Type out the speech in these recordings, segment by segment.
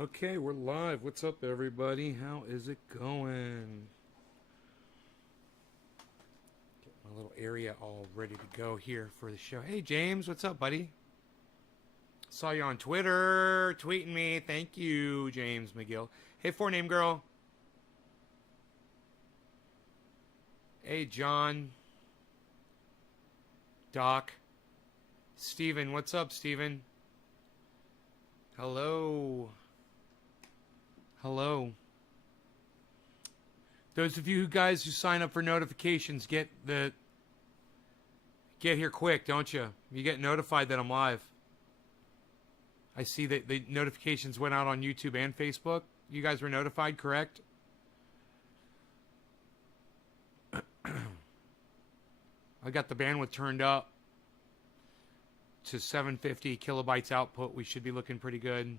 Okay, we're live. What's up, everybody? How is it going? Get my little area all ready to go here for the show. Hey, James, what's up, buddy? Saw you on Twitter tweeting me. Thank you, James McGill. Hey, four name girl. Hey, John. Doc. Steven, what's up, Steven? Hello. Hello. Those of you guys who sign up for notifications, get here quick, don't you? You get notified that I'm live. I see that the notifications went out on YouTube and Facebook. You guys were notified, correct? I got the bandwidth turned up to 750 kilobytes output. We should be looking pretty good.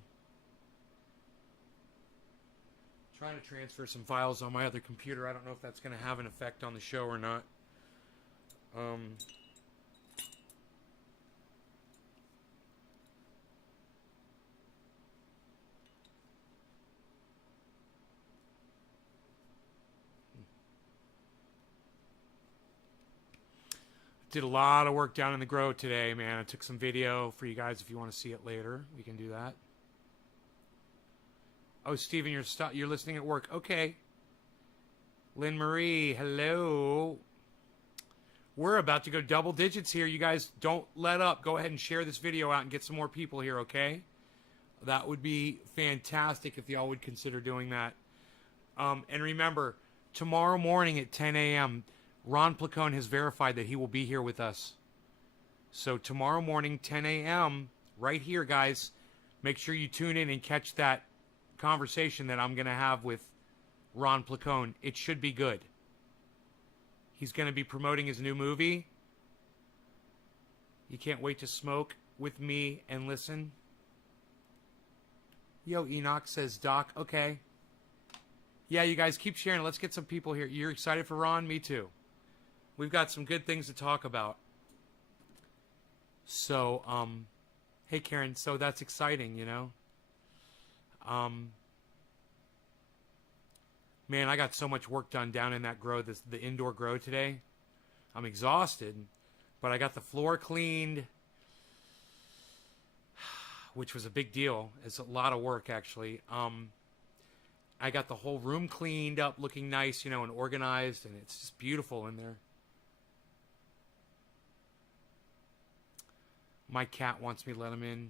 Trying to transfer some files on my other computer. I don't know if that's going to have an effect on the show or not. Did a lot of work down in the grow today, man. I took some video for you guys if you want to see it later. We can do that. Oh, Steven, you're listening at work. Okay. Lynn Marie, hello. We're about to go double digits here. You guys don't let up. Go ahead and share this video out and get some more people here, okay? That would be fantastic if y'all would consider doing that. And remember, tomorrow morning at 10 a.m., Ron Placone has verified that he will be here with us. So tomorrow morning, 10 a.m., right here, guys, make sure you tune in and catch that conversation that I'm going to have with Ron Placone. It should be good. He's going to be promoting his new movie. You can't wait to smoke with me and listen. Yo, Enoch says, Doc, okay. Yeah, you guys keep sharing. Let's get some people here. You're excited for Ron? Me too. We've got some good things to talk about. So, hey, Karen, so that's exciting, you know? Man, I got so much work done down in that grow, the indoor grow today. I'm exhausted, but I got the floor cleaned, which was a big deal. It's a lot of work, actually. I got the whole room cleaned up, looking nice, you know, and organized, and it's just beautiful in there. My cat wants me to let him in.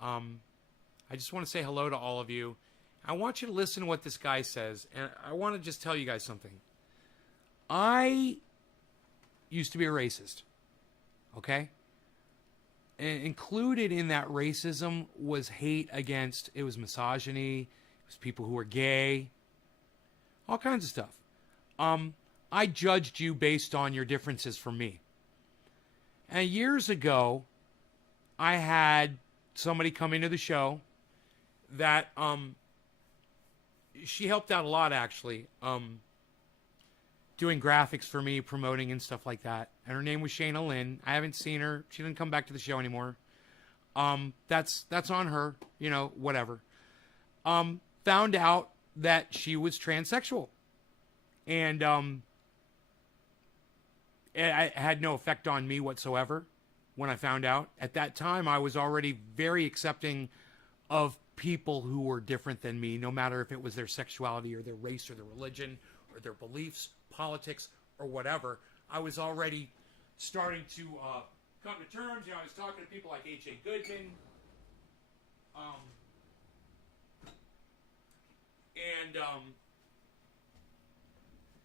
I just want to say hello to all of you. I want you to listen to what this guy says, and I want to just tell you guys something. I used to be a racist, okay? And included in that racism was hate against, it was misogyny, it was people who were gay, all kinds of stuff. I judged you based on your differences from me. And years ago, I had somebody come into the show that she helped out a lot, actually, doing graphics for me, promoting and stuff like that. And her name was Shayna Lynn. I haven't seen her. She didn't come back to the show anymore. That's on her, you know, whatever. Found out that she was transsexual. And it had no effect on me whatsoever when I found out. At that time, I was already very accepting of people who were different than me, no matter if it was their sexuality or their race or their religion or their beliefs, politics, or whatever. I was already starting to come to terms. You know, I was talking to people like H.A. Goodman.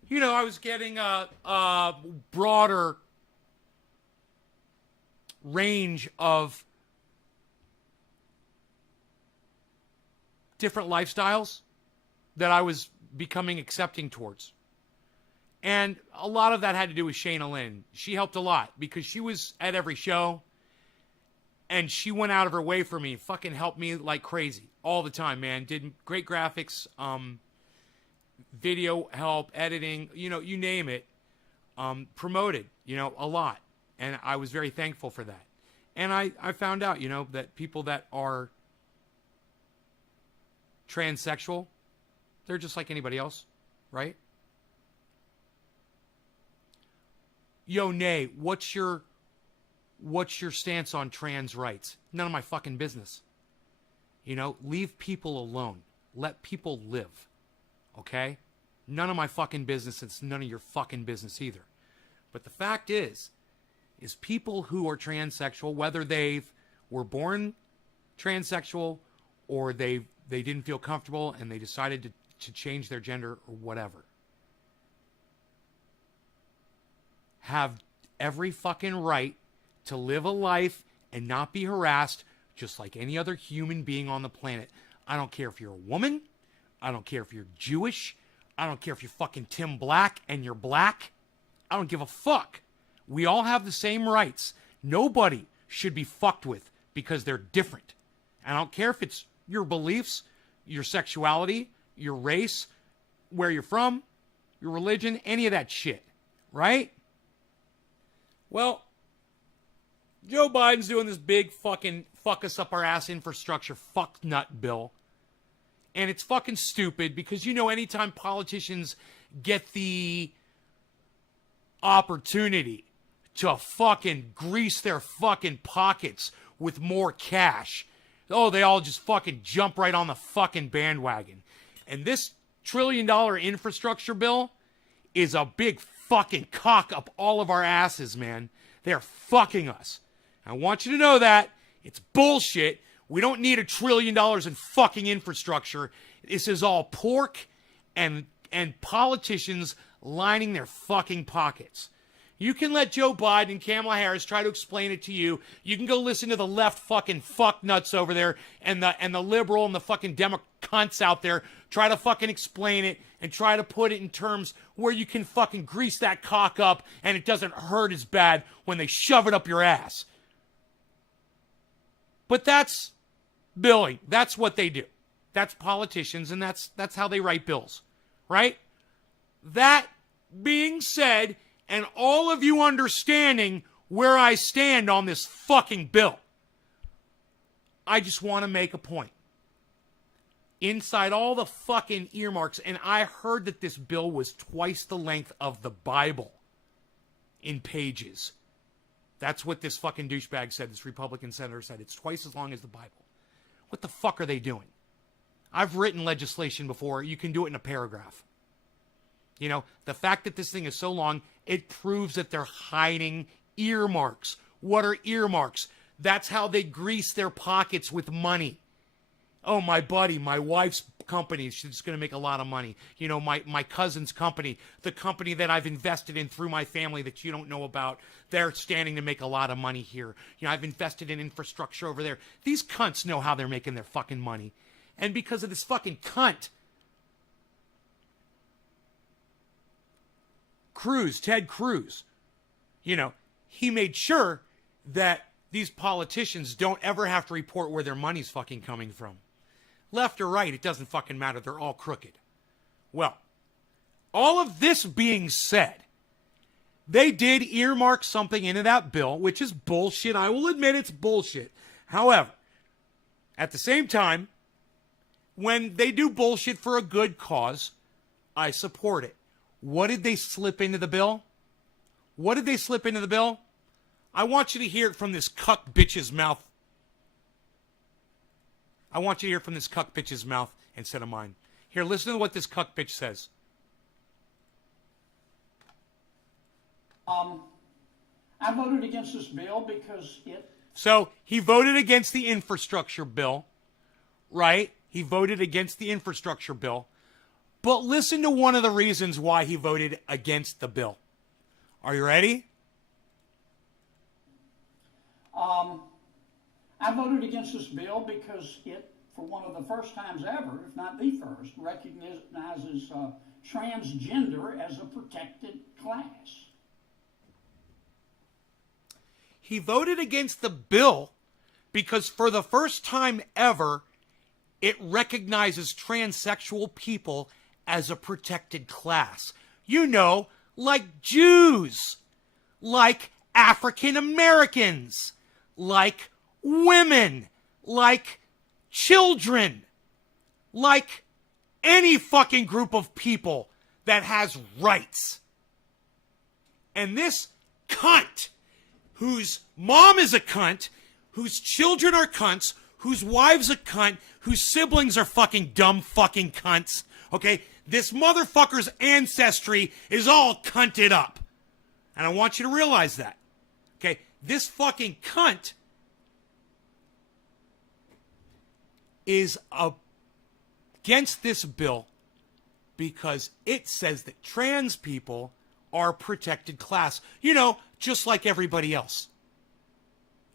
You know, I was getting a broader range of different lifestyles that I was becoming accepting towards. And a lot of that had to do with Shayna Lynn. She helped a lot because she was at every show and she went out of her way for me, fucking helped me like crazy all the time, man. Did great graphics, video help, editing, you know, you name it, promoted, you know, a lot. And I was very thankful for that. And I found out, you know, that people that are transsexual, they're just like anybody else, right? Yo, Nay, what's your stance on trans rights? None of my fucking business. You know, leave people alone. Let people live. Okay? None of my fucking business. It's none of your fucking business either. But the fact is people who are transsexual, whether they were born transsexual or they didn't feel comfortable and they decided to change their gender or whatever, have every fucking right to live a life and not be harassed just like any other human being on the planet. I don't care if you're a woman. I don't care if you're Jewish. I don't care if you're fucking Tim Black and you're black. I don't give a fuck. We all have the same rights. Nobody should be fucked with because they're different. And I don't care if it's your beliefs, your sexuality, your race, where you're from, your religion, any of that shit. Right? Well, Joe Biden's doing this big fucking fuck us up our ass infrastructure fuck nut bill. And it's fucking stupid because, you know, anytime politicians get the opportunity to fucking grease their fucking pockets with more cash, oh, they all just fucking jump right on the fucking bandwagon. And this $1 trillion infrastructure bill is a big fucking cock up all of our asses, man. They're fucking us. I want you to know that. It's bullshit. We don't need $1 trillion in fucking infrastructure. This is all pork and politicians lining their fucking pockets. You can let Joe Biden and Kamala Harris try to explain it to you. You can go listen to the left fucking fuck nuts over there and the liberal and the fucking Demo cunts out there try to fucking explain it and try to put it in terms where you can fucking grease that cock up and it doesn't hurt as bad when they shove it up your ass. But that's billing. That's what they do. That's politicians, and that's how they write bills, right? That being said, and all of you understanding where I stand on this fucking bill, I just want to make a point. Inside all the fucking earmarks, and I heard that this bill was twice the length of the Bible in pages. That's what this fucking douchebag said, this Republican senator said. It's twice as long as the Bible. What the fuck are they doing? I've written legislation before. You can do it in a paragraph. You know, the fact that this thing is so long, it proves that they're hiding earmarks. What are earmarks? That's how they grease their pockets with money. Oh, my buddy, my wife's company, she's going to make a lot of money. You know, my cousin's company, the company that I've invested in through my family that you don't know about, they're standing to make a lot of money here. You know, I've invested in infrastructure over there. These cunts know how they're making their fucking money. And because of this fucking cunt, Ted Cruz, you know, he made sure that these politicians don't ever have to report where their money's fucking coming from. Left or right, it doesn't fucking matter. They're all crooked. Well, all of this being said, they did earmark something into that bill, which is bullshit. I will admit it's bullshit. However, at the same time, when they do bullshit for a good cause, I support it. What did they slip into the bill? What did they slip into the bill? I want you to hear it from this cuck bitch's mouth. I want you to hear it from this cuck bitch's mouth instead of mine. Here, listen to what this cuck bitch says. I voted against this bill because it... So, he voted against the infrastructure bill, right? He voted against the infrastructure bill. But listen to one of the reasons why he voted against the bill. Are you ready? I voted against this bill because it, for one of the first times ever, if not the first, recognizes transgender as a protected class. He voted against the bill because for the first time ever, it recognizes transsexual people as a protected class. You know, like Jews, like African Americans, like women, like children, like any fucking group of people that has rights. And this cunt, whose mom is a cunt, whose children are cunts, whose wives are cunt, whose siblings are fucking dumb fucking cunts, okay? This motherfucker's ancestry is all cunted up. And I want you to realize that. Okay? This fucking cunt is against this bill because it says that trans people are protected class. You know, just like everybody else.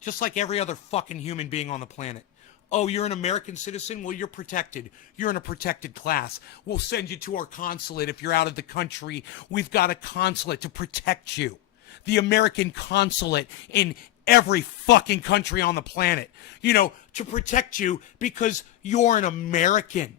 Just like every other fucking human being on the planet. Oh, you're an American citizen? Well, you're protected. You're in a protected class. We'll send you to our consulate if you're out of the country. We've got a consulate to protect you. The American consulate in every fucking country on the planet. You know, to protect you because you're an American.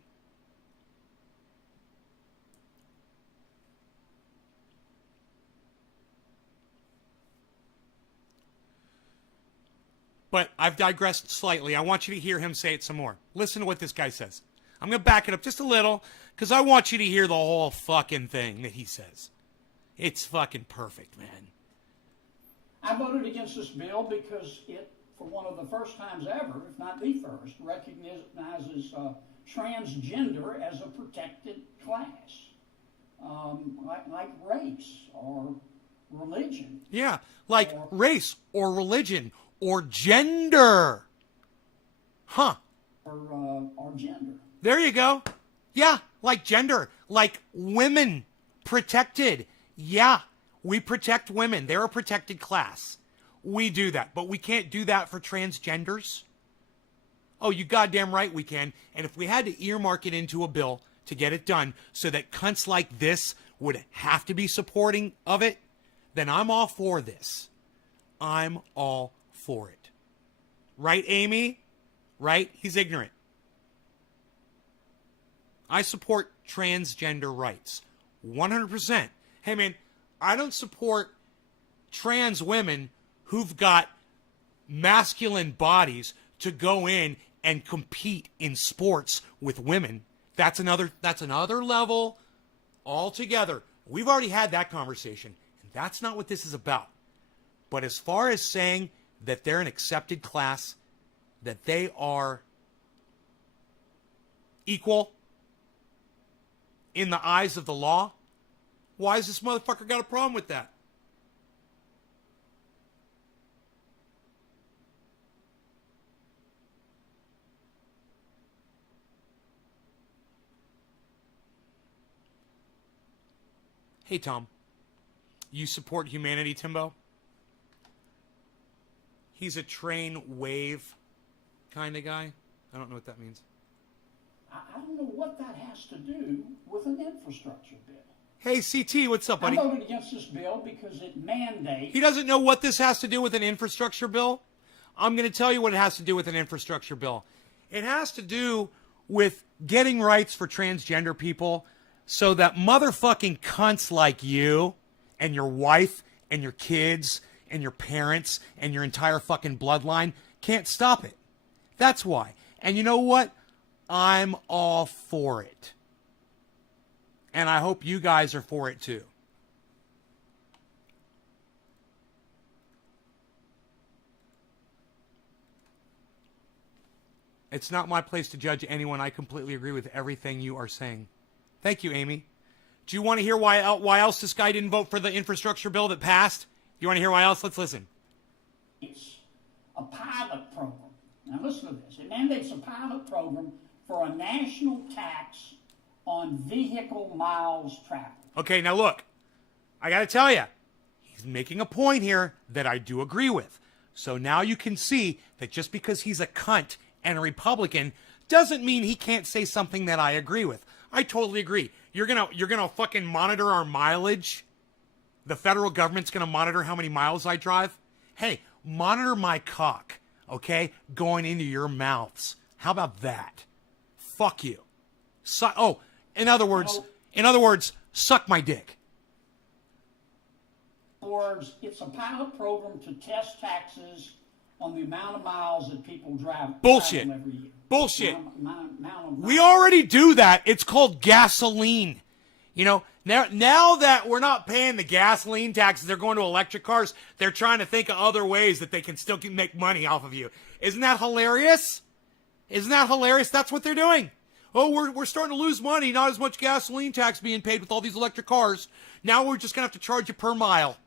But I've digressed slightly. I want you to hear him say it some more. Listen to what this guy says. I'm going to back it up just a little because I want you to hear the whole fucking thing that he says. It's fucking perfect, man. I voted against this bill because it, for one of the first times ever, if not the first, recognizes transgender as a protected class, like race or religion. Yeah, like race or religion. Or gender. Huh. Or gender. There you go. Yeah, like gender. Like women. Protected. Yeah, we protect women. They're a protected class. We do that. But we can't do that for transgenders. Oh, you goddamn right we can. And if we had to earmark it into a bill to get it done so that cunts like this would have to be supporting of it, then I'm all for this. I'm all for it. Right, Amy? Right? He's ignorant. I support transgender rights. 100%. Hey, man, I don't support trans women who've got masculine bodies to go in and compete in sports with women. That's another level altogether. We've already had that conversation, and that's not what this is about. But as far as saying that they're an accepted class, that they are equal in the eyes of the law, why has this motherfucker got a problem with that? Hey, Tom. You support humanity, Timbo? He's a train wave kind of guy. I don't know what that means. I don't know what that has to do with an infrastructure bill. Hey, CT, what's up, buddy? I voted against this bill because it mandates... He doesn't know what this has to do with an infrastructure bill? I'm going to tell you what it has to do with an infrastructure bill. It has to do with getting rights for transgender people so that motherfucking cunts like you and your wife and your kids and your parents and your entire fucking bloodline can't stop it. That's why. And you know what? I'm all for it. And I hope you guys are for it too. It's not my place to judge anyone. I completely agree with everything you are saying. Thank you, Amy. Do you want to hear why else this guy didn't vote for the infrastructure bill that passed? You want to hear why else? Let's listen. It's a pilot program. Now listen to this. It mandates a pilot program for a national tax on vehicle miles traveled. Okay, now look. I got to tell you. He's making a point here that I do agree with. So now you can see that just because he's a cunt and a Republican doesn't mean he can't say something that I agree with. I totally agree. You're gonna fucking monitor our mileage? The federal government's gonna monitor how many miles I drive? Hey, monitor my cock, okay? Going into your mouths. How about that? Fuck you. In other words, suck my dick. In other words, it's a pilot program to test taxes on the amount of miles that people drive Bullshit. travel every year. Bullshit. Amount of We miles. already do that. It's called gasoline. You know, now that we're not paying the gasoline taxes, they're going to electric cars. They're trying to think of other ways that they can still make money off of you. Isn't that hilarious? Isn't that hilarious? That's what they're doing. Oh, we're starting to lose money. Not as much gasoline tax being paid with all these electric cars. Now we're just going to have to charge you per mile.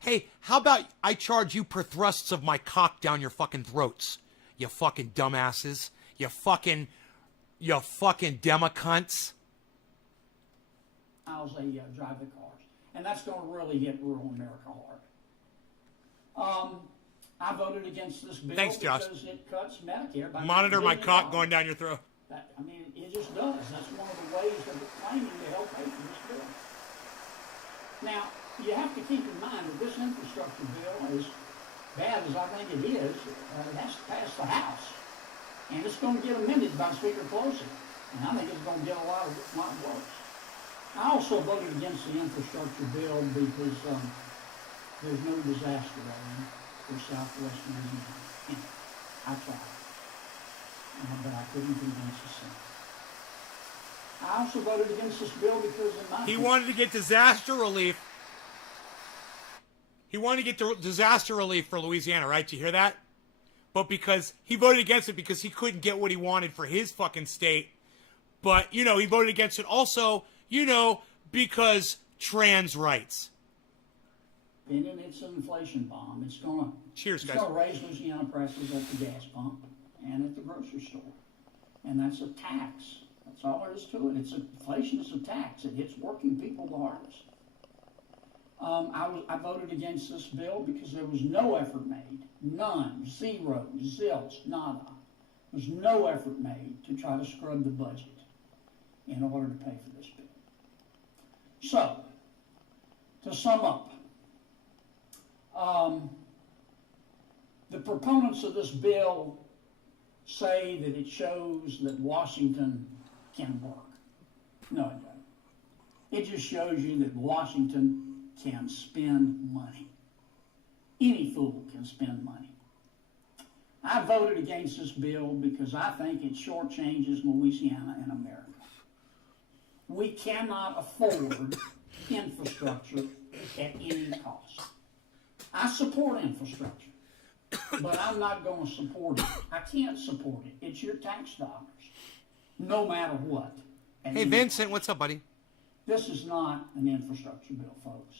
Hey, how about I charge you per thrusts of my cock down your fucking throats? You fucking dumbasses. You fucking democunts. Miles they drive the cars. And that's going to really hit rural America hard. I voted against this bill Thanks, Josh. because it cuts Medicare by Monitor my $9 billion. cock going down your throat. I mean, it just does. That's one of the ways of it claiming to help pay for this bill. Now, you have to keep in mind that this infrastructure bill, as bad as I think it is, it has to pass the House. And it's going to get amended by Speaker Pelosi. And I think it's going to get a lot worse. I also voted against the infrastructure bill because there's no disaster area for Southwest Louisiana. I tried. But I couldn't convince the Senate. I also voted against this bill because in my He wanted to get disaster relief. He wanted to get disaster relief for Louisiana, right? Did you hear that? But because he voted against it because he couldn't get what he wanted for his fucking state. But, he voted against it also, because trans rights. And it's an inflation bomb. It's going Cheers, guys. to raise Louisiana prices at the gas pump and at the grocery store. And that's a tax. That's all there is to it. Inflation is a tax. It hits working people the hardest. I voted against this bill because there was no effort made. None. Zero. Zilch. Nada. There was no effort made to try to scrub the budget in order to pay for this bill. So, to sum up, the proponents of this bill say that it shows that Washington can work. No, it doesn't. It just shows you that Washington can spend money. Any fool can spend money. I voted against this bill because I think it shortchanges Louisiana and America. We cannot afford infrastructure at any cost. I support infrastructure, but I'm not going to support it. I can't support it. It's your tax dollars, no matter what. Hey, Vincent, what's up, buddy? This is not an infrastructure bill, folks.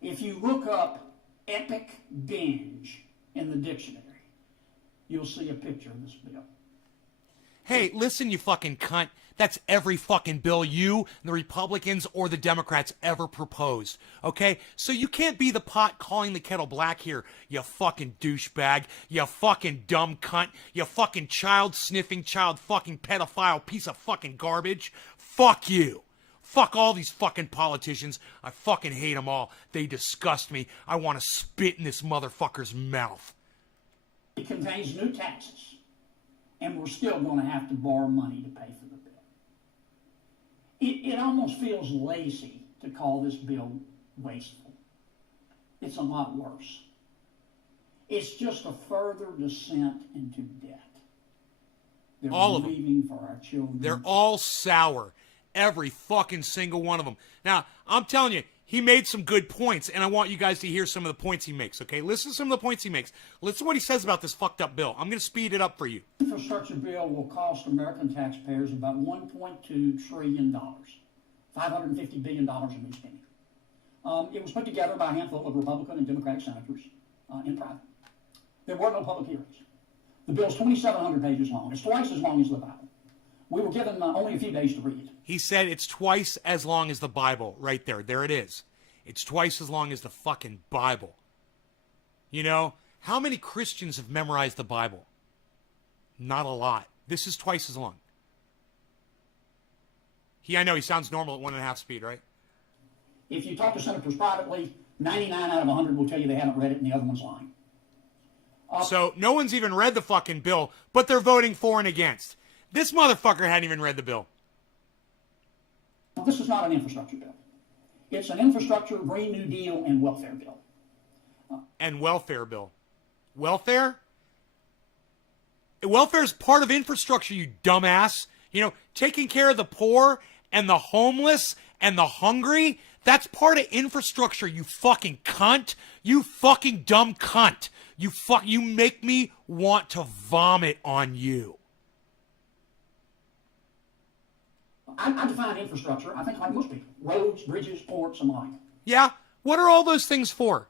If you look up epic binge in the dictionary, you'll see a picture of this bill. Hey, listen, you fucking cunt. That's every fucking bill you, the Republicans, or the Democrats ever proposed. Okay? So you can't be the pot calling the kettle black here, you fucking douchebag. You fucking dumb cunt. You fucking child-sniffing, child-fucking pedophile piece of fucking garbage. Fuck you. Fuck all these fucking politicians. I fucking hate them all. They disgust me. I want to spit in this motherfucker's mouth. It contains new taxes, and we're still going to have to borrow money to pay for the bill. It almost feels lazy to call this bill wasteful. It's a lot worse. It's just a further descent into debt. They're All of them. leaving for our children. They're all sour. Every fucking single one of them. Now, I'm telling you, he made some good points, and I want you guys to hear some of the points he makes, okay? Listen to some of the points he makes. Listen to what he says about this fucked up bill. I'm going to speed it up for you. The infrastructure bill will cost American taxpayers about $1.2 trillion, $550 billion in new spending. It was put together by a handful of Republican and Democratic senators in private. There were no public hearings. The bill's 2,700 pages long. It's twice as long as the Bible. We were given only a few days to read it. He said it's twice as long as the Bible. Right there. There it is. It's twice as long as the fucking Bible. You know, how many Christians have memorized the Bible? Not a lot. This is twice as long. I know he sounds normal at 1.5 speed, right? If you talk to senators privately, 99 out of 100 will tell you they haven't read it and the other one's lying. So no one's even read the fucking bill, but they're voting for and against. This motherfucker hadn't even read the bill. This is not an infrastructure bill. It's an infrastructure, Green New Deal, and welfare bill. And welfare bill. Welfare? Welfare is part of infrastructure, you dumbass. You know, taking care of the poor and the homeless and the hungry, that's part of infrastructure, you fucking cunt. You fucking dumb cunt. You make me want to vomit on you. I define infrastructure, I think like most people. Roads, bridges, ports, and the like. Yeah? What are all those things for?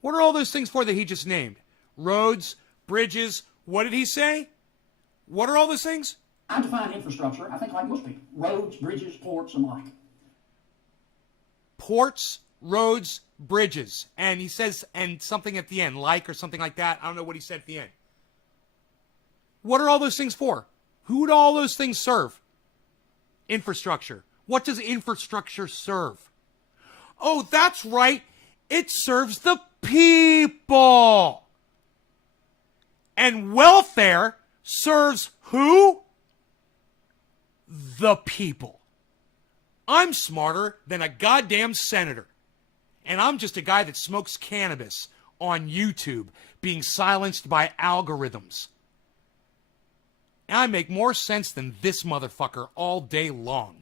What are all those things for that he just named? Roads, bridges, what did he say? What are all those things? I define infrastructure, I think like most people. Roads, bridges, ports, and the like. Ports, roads, bridges. And he says, and something at the end, like or something like that. I don't know what he said at the end. What are all those things for? Who do all those things serve? Infrastructure. What does infrastructure serve? Oh, that's right. It serves the people. And welfare serves who? The people. I'm smarter than a goddamn senator. And I'm just a guy that smokes cannabis on YouTube, being silenced by algorithms. And I make more sense than this motherfucker all day long.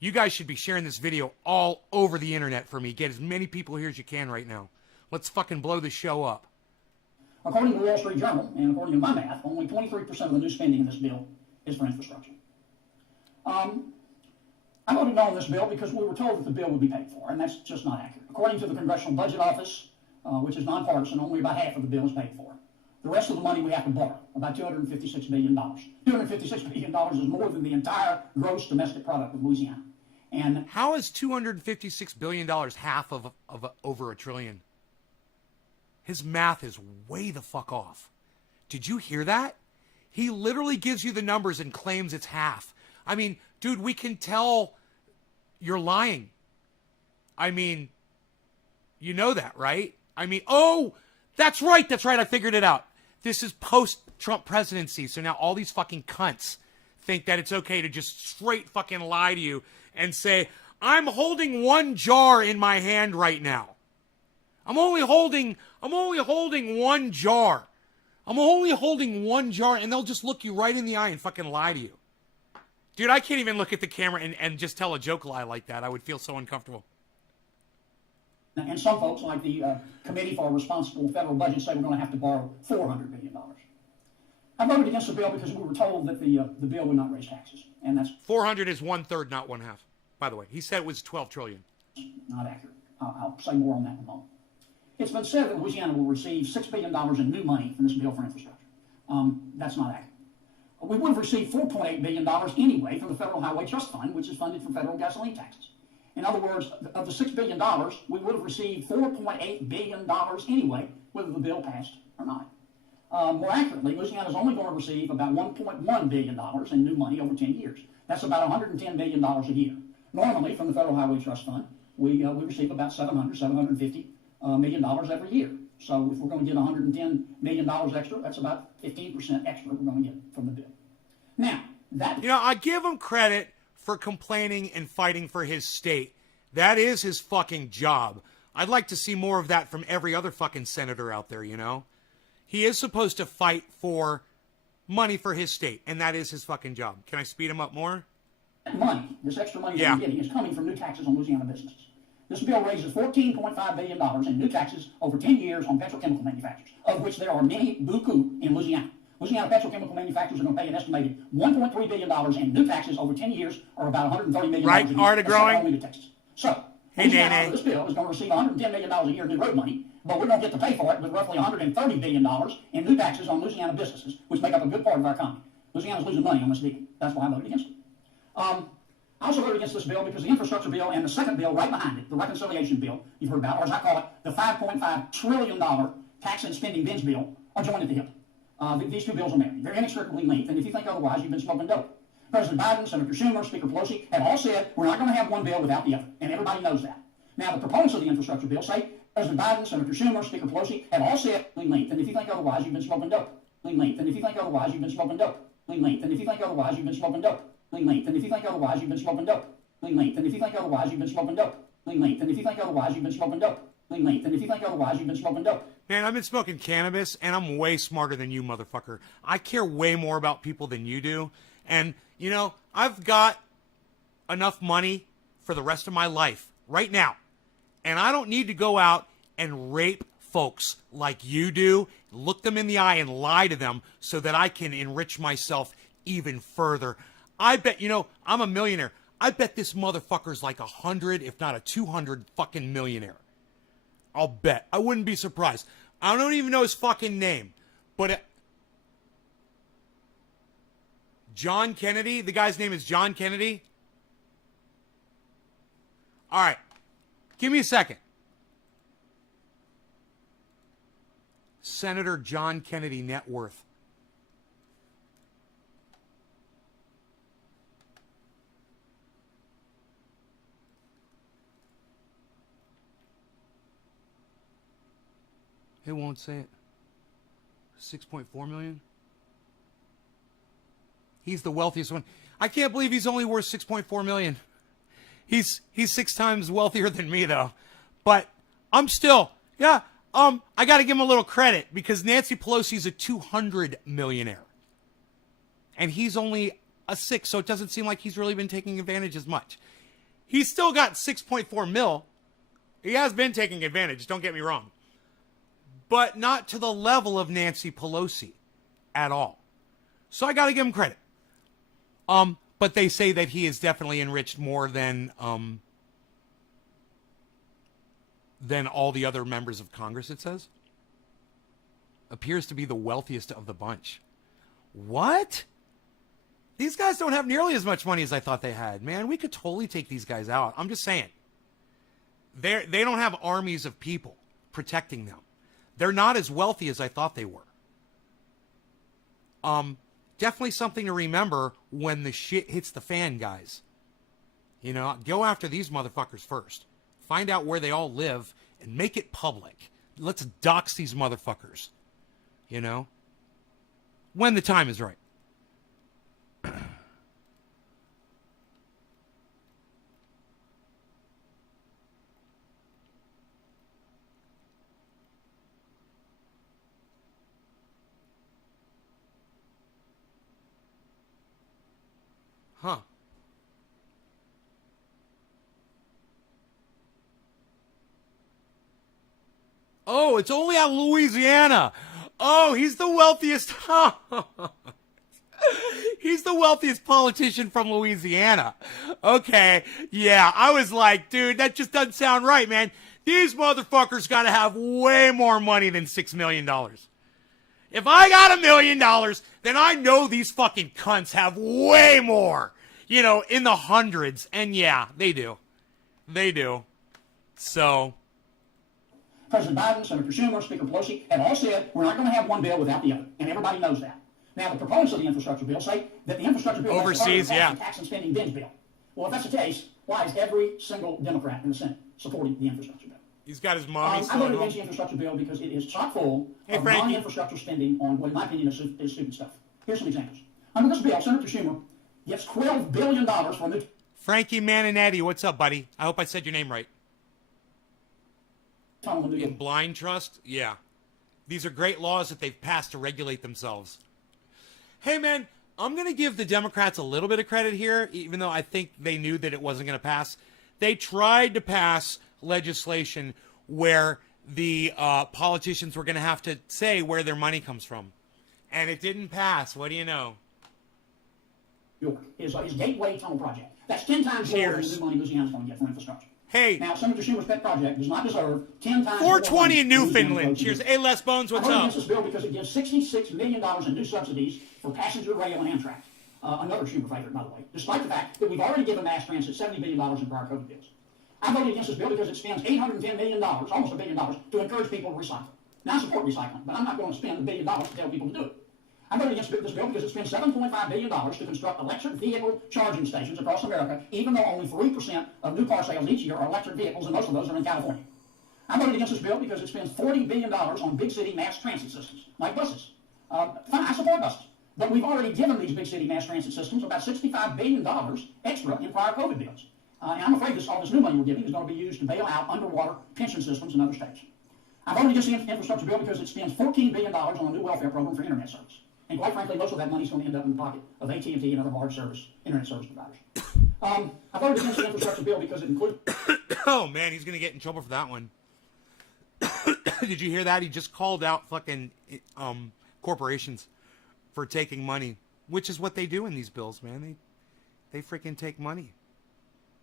You guys should be sharing this video all over the internet for me. Get as many people here as you can right now. Let's fucking blow the show up. According to the Wall Street Journal, and according to my math, only 23% of the new spending in this bill is for infrastructure. I voted no on this bill because we were told that the bill would be paid for, and that's just not accurate. According to the Congressional Budget Office, which is nonpartisan, only about half of the bill is paid for. The rest of the money we have to borrow, about $256 billion. $256 billion is more than the entire gross domestic product of Louisiana. And how is $256 billion half of over a trillion? His math is way the fuck off. Did you hear that? He literally gives you the numbers and claims it's half. I mean, dude, we can tell you're lying. I mean, you know that, right? I mean, oh, that's right. I figured it out. This is post-Trump presidency, so now all these fucking cunts think that it's okay to just straight fucking lie to you and say, I'm holding one jar in my hand right now. I'm only holding one jar. I'm only holding one jar, and they'll just look you right in the eye and fucking lie to you. Dude, I can't even look at the camera and just tell a joke lie like that. I would feel so uncomfortable. And some folks, like the Committee for a Responsible Federal Budget, say we're going to have to borrow $400 billion. I voted against the bill because we were told that the bill would not raise taxes. And that's 400 is 1/3, not 1/2. By the way, he said it was 12 trillion. Not accurate. I'll say more on that in a moment. It's been said that Louisiana will receive $6 billion in new money from this bill for infrastructure. That's not accurate. We would have received $4.8 billion anyway from the Federal Highway Trust Fund, which is funded from federal gasoline taxes. In other words, of the $6 billion, we would have received $4.8 billion anyway, whether the bill passed or not. More accurately, Louisiana is only going to receive about $1.1 billion in new money over 10 years. That's about $110 million a year. Normally, from the Federal Highway Trust Fund, we receive about $750 million every year. So if we're going to get $110 million extra, that's about 15% extra we're going to get from the bill. Now, that... You know, I give him credit for complaining and fighting for his state. That is his fucking job. I'd like to see more of that from every other fucking senator out there, you know? He is supposed to fight for money for his state, and that is his fucking job. Can I speed him up more? Money, this extra money that we're getting, is coming from new taxes on Louisiana businesses. This bill raises $14.5 billion in new taxes over 10 years on petrochemical manufacturers, of which there are many, beaucoup, in Louisiana. Louisiana petrochemical manufacturers are going to pay an estimated $1.3 billion in new taxes over 10 years, or about $130 million right, a year. Art of growing. Only to Texas. So, Louisiana, this bill is going to receive $110 million a year in new road money, but we're going to get to pay for it with roughly $130 billion in new taxes on Louisiana businesses, which make up a good part of our economy. Louisiana's losing money on this deal. That's why I voted against it. I also voted against this bill because the infrastructure bill and the second bill right behind it, the reconciliation bill you've heard about, or as I call it, the $5.5 trillion tax and spending binge bill, are joined at the hip. These two bills are married. They're inextricably linked, and if you think otherwise, you've been smoking dope. President Biden, Senator Schumer, Speaker Pelosi have all said we're not going to have one bill without the other, and everybody knows that. Now, the proponents of the infrastructure bill say President Biden, Senator Schumer, Speaker Pelosi have all said linked, and if you think otherwise, you've been smoking dope. Linked, and if you think otherwise, you've been smoking dope. Linked, and if you think otherwise, you've been smoking dope. Linked, and if you think otherwise, you've been smoking dope. Linked, and if you think otherwise, you've been smoking dope. Linked, and if you think otherwise, you've been smoking dope. Linked, and if you think otherwise, you've been smoking dope. Man, I've been smoking cannabis, and I'm way smarter than you, motherfucker. I care way more about people than you do. And, you know, I've got enough money for the rest of my life right now. And I don't need to go out and rape folks like you do, look them in the eye and lie to them so that I can enrich myself even further. I bet, you know, I'm a millionaire. I bet this motherfucker's like 100, if not a 200 fucking millionaire. I'll bet. I wouldn't be surprised. I don't even know his fucking name. But John Kennedy? The guy's name is John Kennedy? All right. Give me a second. Senator John Kennedy net worth. It won't say it. 6.4 million? He's the wealthiest one. I can't believe he's only worth 6.4 million. He's 6 times wealthier than me, though. But I'm still, I got to give him a little credit because Nancy Pelosi's a 200 millionaire. And he's only a 6, so it doesn't seem like he's really been taking advantage as much. He's still got 6.4 mil. He has been taking advantage, don't get me wrong. But not to the level of Nancy Pelosi at all. So I got to give him credit. But they say that he is definitely enriched more than all the other members of Congress, it says. Appears to be the wealthiest of the bunch. What? These guys don't have nearly as much money as I thought they had. Man, we could totally take these guys out. I'm just saying. They don't have armies of people protecting them. They're not as wealthy as I thought they were. Definitely something to remember when the shit hits the fan, guys. You know, go after these motherfuckers first. Find out where they all live and make it public. Let's dox these motherfuckers. You know? When the time is right. Huh. Oh, it's only out of Louisiana. Oh, he's the wealthiest. He's the wealthiest politician from Louisiana. Okay. Yeah, I was like, dude, that just doesn't sound right, man. These motherfuckers got to have way more money than $6 million. If I got $1 million, then I know these fucking cunts have way more. You know, in the hundreds. And yeah, they do. They do. So. President Biden, Senator Schumer, Speaker Pelosi have all said we're not going to have one bill without the other. And everybody knows that. Now, the proponents of the infrastructure bill say that the infrastructure bill overseas, is a tax and spending binge bill. Well, if that's the case, why is every single Democrat in the Senate supporting the infrastructure bill? He's got his mommy. I voted against the infrastructure bill because it is chock full of non-infrastructure spending on what, in my opinion, is stupid stuff. Here's some examples. Under this bill, Senator Schumer gets $12 billion for a new... Frankie Maninetti, what's up, buddy? I hope I said your name right. In blind trust? Yeah. These are great laws that they've passed to regulate themselves. Hey, man, I'm going to give the Democrats a little bit of credit here, even though I think they knew that it wasn't going to pass. They tried to pass legislation where the politicians were going to have to say where their money comes from. And it didn't pass. What do you know? His Gateway Tunnel project. That's 10 times more than the money Louisiana's going to get for infrastructure. Hey. Now, Senator Schumer's pet project does not deserve 10 times 420 in Newfoundland. Cheers. Hey, Les Bones, what's up? I voted against this bill because it gives $66 million in new subsidies for passenger rail and Amtrak. Another Schumer favorite, by the way, despite the fact that we've already given mass transit $70 billion in prior COVID bills. I voted against this bill because it spends $810 million, almost $1 billion, to encourage people to recycle. Now, I support recycling, but I'm not going to spend $1 billion to tell people to do it. I voted against this bill because it spends $7.5 billion to construct electric vehicle charging stations across America, even though only 3% of new car sales each year are electric vehicles, and most of those are in California. I voted against this bill because it spends $40 billion on big city mass transit systems, like buses. Fine, I support buses. But we've already given these big city mass transit systems about $65 billion extra in prior COVID bills. And I'm afraid all this new money we're giving is going to be used to bail out underwater pension systems in other states. I voted against the infrastructure bill because it spends $14 billion on a new welfare program for internet service. And quite frankly, most of that money is going to end up in the pocket of AT&T and other large internet service providers. I voted against the infrastructure bill because it includes... Oh, man, he's going to get in trouble for that one. Did you hear that? He just called out fucking corporations for taking money, which is what they do in these bills, man. They freaking take money.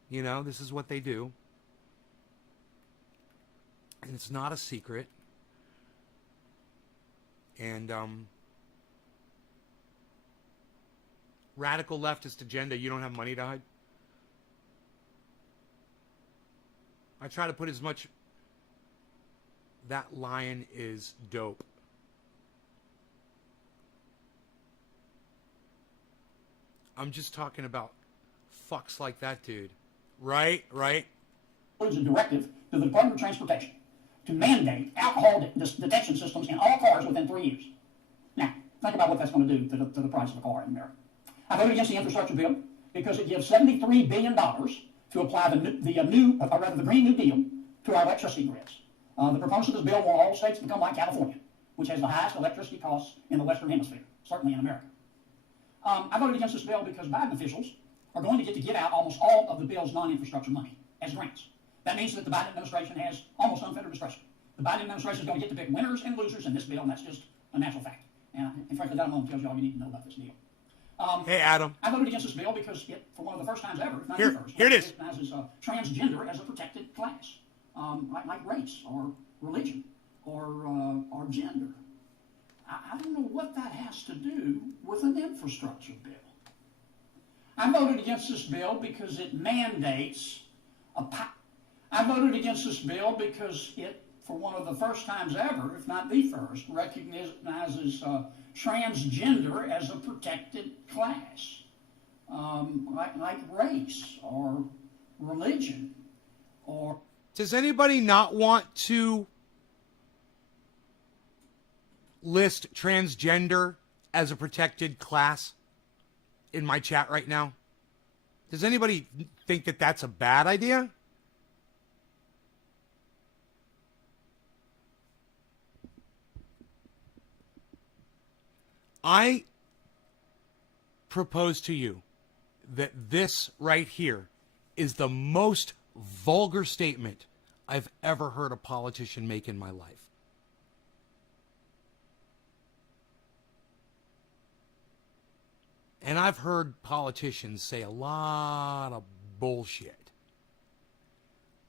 You know, this is what they do. And it's not a secret. And radical leftist agenda, you don't have money to hide. I try to put as much... That lion is dope. I'm just talking about fucks like that, dude. Right? Includes a directive to the Department of Transportation to mandate alcohol detection systems in all cars within 3 years. Now, think about what that's going to do to the price of a car in America. I voted against the infrastructure bill because it gives $73 billion to apply the Green New Deal to our electricity grids. The proponents of this bill want all states to become like California, which has the highest electricity costs in the Western Hemisphere, certainly in America. I voted against this bill because Biden officials are going to give out almost all of the bill's non-infrastructure money as grants. That means that the Biden administration has almost unfettered discretion. The Biden administration is going to get to pick winners and losers in this bill, and that's just a natural fact. And frankly, that alone tells you all you need to know about this deal. Hey, Adam. I voted against this bill because it, for one of the first times ever, if not Here, the first, here it is. recognizes transgender as a protected class, like race or religion or gender. I don't know what that has to do with an infrastructure bill. I voted against this bill because it mandates I voted against this bill because it, for one of the first times ever, if not the first, recognizes transgender as a protected class, like race or religion or... Does anybody not want to list transgender as a protected class in my chat right now? Does anybody think that that's a bad idea? I propose to you that this right here is the most vulgar statement I've ever heard a politician make in my life. And I've heard politicians say a lot of bullshit.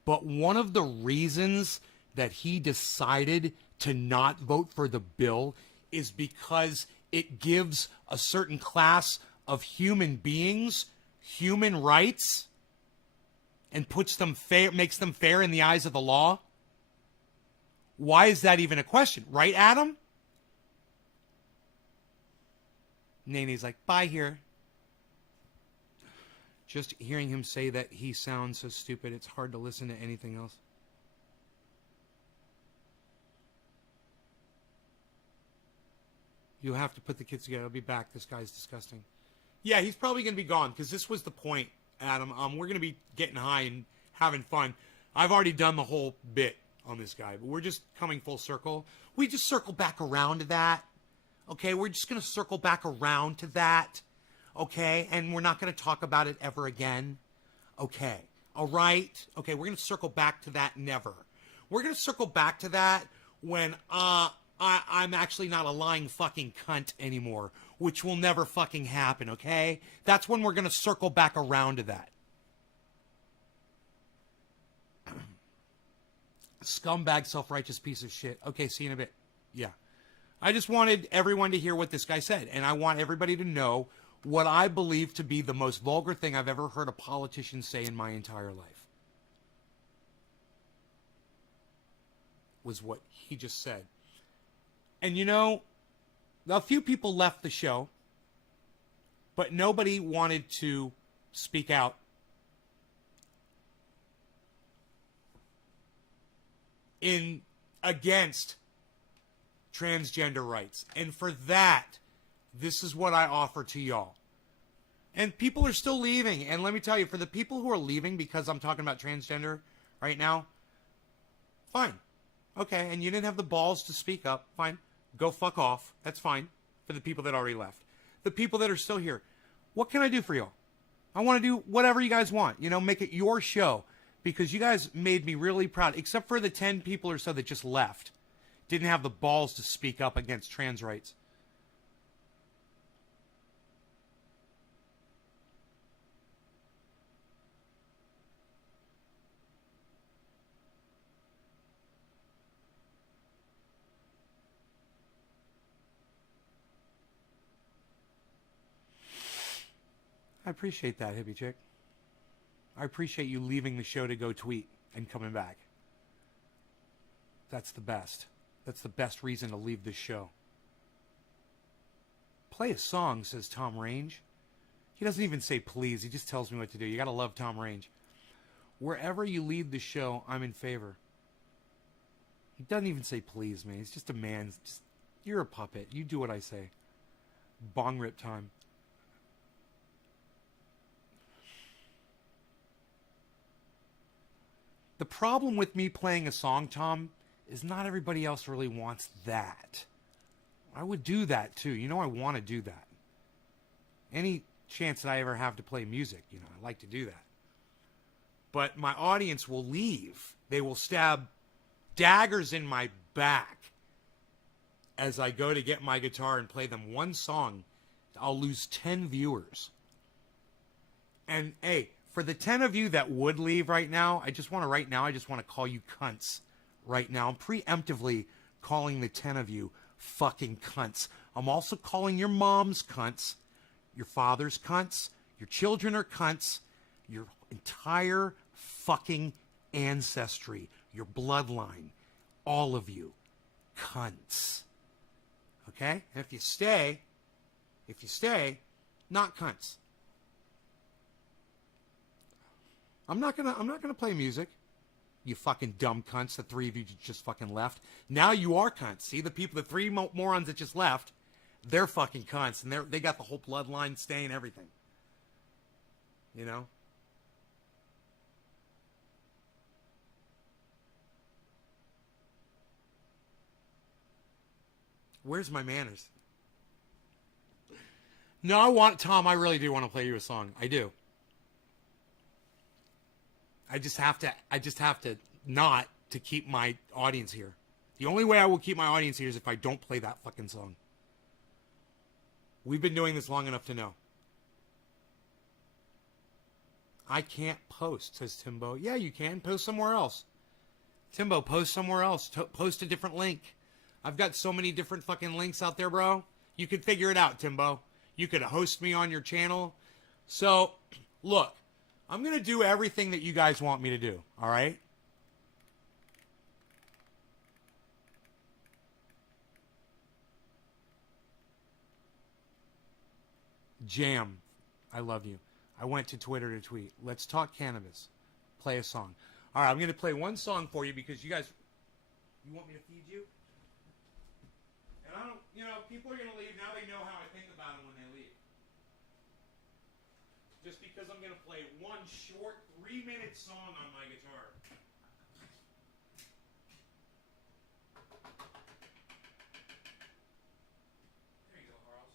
But one of the reasons that he decided to not vote for the bill is because it gives a certain class of human beings human rights and puts them fair, makes them fair in the eyes of the law. Why is that even a question? Right, Adam? Nene's like, bye here. Just hearing him say that, he sounds so stupid, it's hard to listen to anything else. You'll have to put the kids together. I'll be back. This guy's disgusting. Yeah, he's probably going to be gone because this was the point, Adam. We're going to be getting high and having fun. I've already done the whole bit on this guy, but we're just coming full circle. We just circle back around to that. Okay, we're just going to circle back around to that. Okay, and we're not going to talk about it ever again. Okay, all right? Okay, we're going to circle back to that never. We're going to circle back to that when I'm actually not a lying fucking cunt anymore, which will never fucking happen, okay? That's when we're going to circle back around to that. Scumbag, self-righteous piece of shit. Okay, see you in a bit. Yeah. I just wanted everyone to hear what this guy said, and I want everybody to know what I believe to be the most vulgar thing I've ever heard a politician say in my entire life. Was what he just said. And you know, a few people left the show, but nobody wanted to speak out. Against transgender rights. And for that, this is what I offer to y'all. And people are still leaving. And let me tell you, for the people who are leaving because I'm talking about transgender right now, fine. Okay, and you didn't have the balls to speak up. Fine. Go fuck off. That's fine for the people that already left. The people that are still here, what can I do for you? I want to do whatever you guys want. You know, make it your show. Because you guys made me really proud. Except for the 10 people or so that just left. Didn't have the balls to speak up against trans rights. I appreciate that, hippie chick. I appreciate you leaving the show to go tweet and coming back. That's the best. That's the best reason to leave this show. Play a song, says Tom Range. He doesn't even say please. He just tells me what to do. You got to love Tom Range. Wherever you leave the show, I'm in favor. He doesn't even say please, man. He's just a man. You're a puppet. You do what I say. Bong rip time. The problem with me playing a song, Tom, is not everybody else really wants that. I would do that too. You know, I want to do that. Any chance that I ever have to play music, you know, I like to do that. But my audience will leave. They will stab daggers in my back as I go to get my guitar and play them one song. I'll lose 10 viewers. And hey, for the 10 of you that would leave right now, I just want to call you cunts right now. I'm preemptively calling the 10 of you fucking cunts. I'm also calling your moms cunts, your fathers cunts, your children are cunts, your entire fucking ancestry, your bloodline, all of you cunts. Okay? And if you stay, not cunts. I'm not gonna play music. You fucking dumb cunts. The three of you just fucking left. Now you are cunts. See, the three morons that just left, they're fucking cunts, and they got the whole bloodline staying, everything. You know. Where's my manners? No, Tom, I really do want to play you a song. I do. I just have to not to keep my audience here. The only way I will keep my audience here is if I don't play that fucking song. We've been doing this long enough to know. I can't post, says Timbo. Yeah, you can. Post somewhere else. Timbo, post somewhere else. Post a different link. I've got so many different fucking links out there, bro. You could figure it out, Timbo. You could host me on your channel. So, look. I'm going to do everything that you guys want me to do, all right? Jam, I love you. I went to Twitter to tweet. Let's talk cannabis. Play a song. All right, I'm going to play one song for you because you guys, you want me to feed you? And I don't, you know, people are going to leave. Now they know how I think about them when they leave. Just because I'm going to play one short 3-minute song on my guitar. There you go, Charles.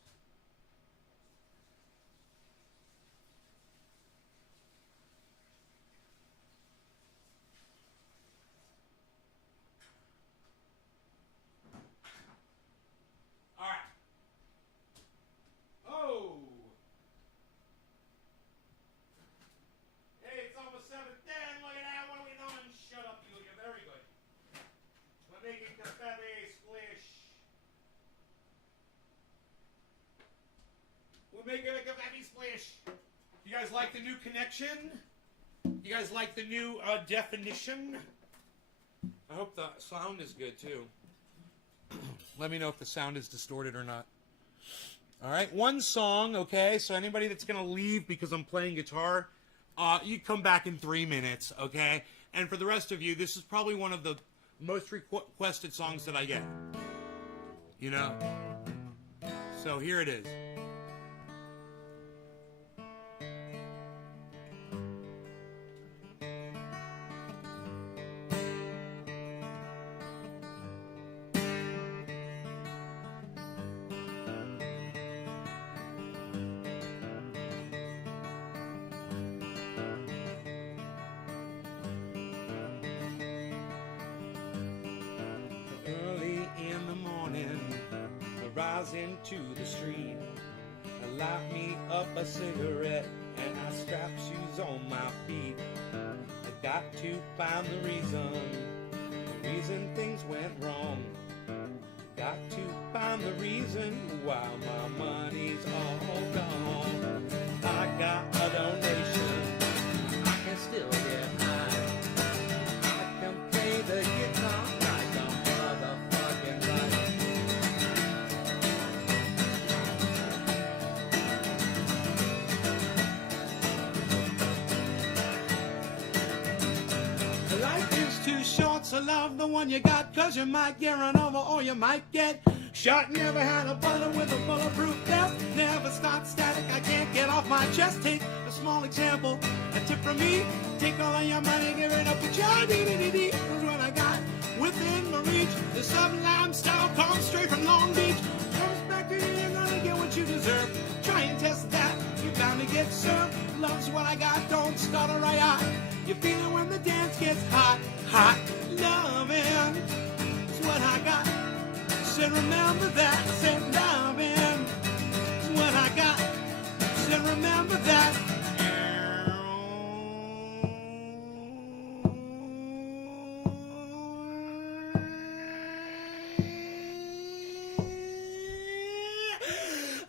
All right. Oh! Hey, it's almost 7:10. Look at that. What are we doing? Shut up, you. You're very good. We're making the feather splish. We're making a feather splish. You guys like the new connection? You guys like the new definition? I hope the sound is good, too. Let me know if the sound is distorted or not. All right, one song, okay? So anybody that's going to leave because I'm playing guitar, you come back in 3 minutes, okay? And for the rest of you, this is probably one of the most requested songs that I get. You know? So here it is. miles into the street. I light me up a cigarette and I strap shoes on my feet. I got to find the reason things went wrong. Got to find the reason why my money's all gone. I got a donation, I can still get high. I can play the guitar like a motherfucking light. Life is too short, so love the one you got, 'cause you might get run over or you might get shot. Never had a bullet with a bulletproof vest. Never start static, I can't get off my chest. Take a small example, a tip from me. Take all of your money, give it up to Johnny. That's what I got within my reach. The sublime style comes straight from Long Beach. Comes back to you, you're gonna get what you deserve. Try and test that, you're bound to get served. Love's what I got, don't start a riot. You feel it when the dance gets hot, hot. Loving is what I got. Said remember that. Said loving is what I got. Said remember that.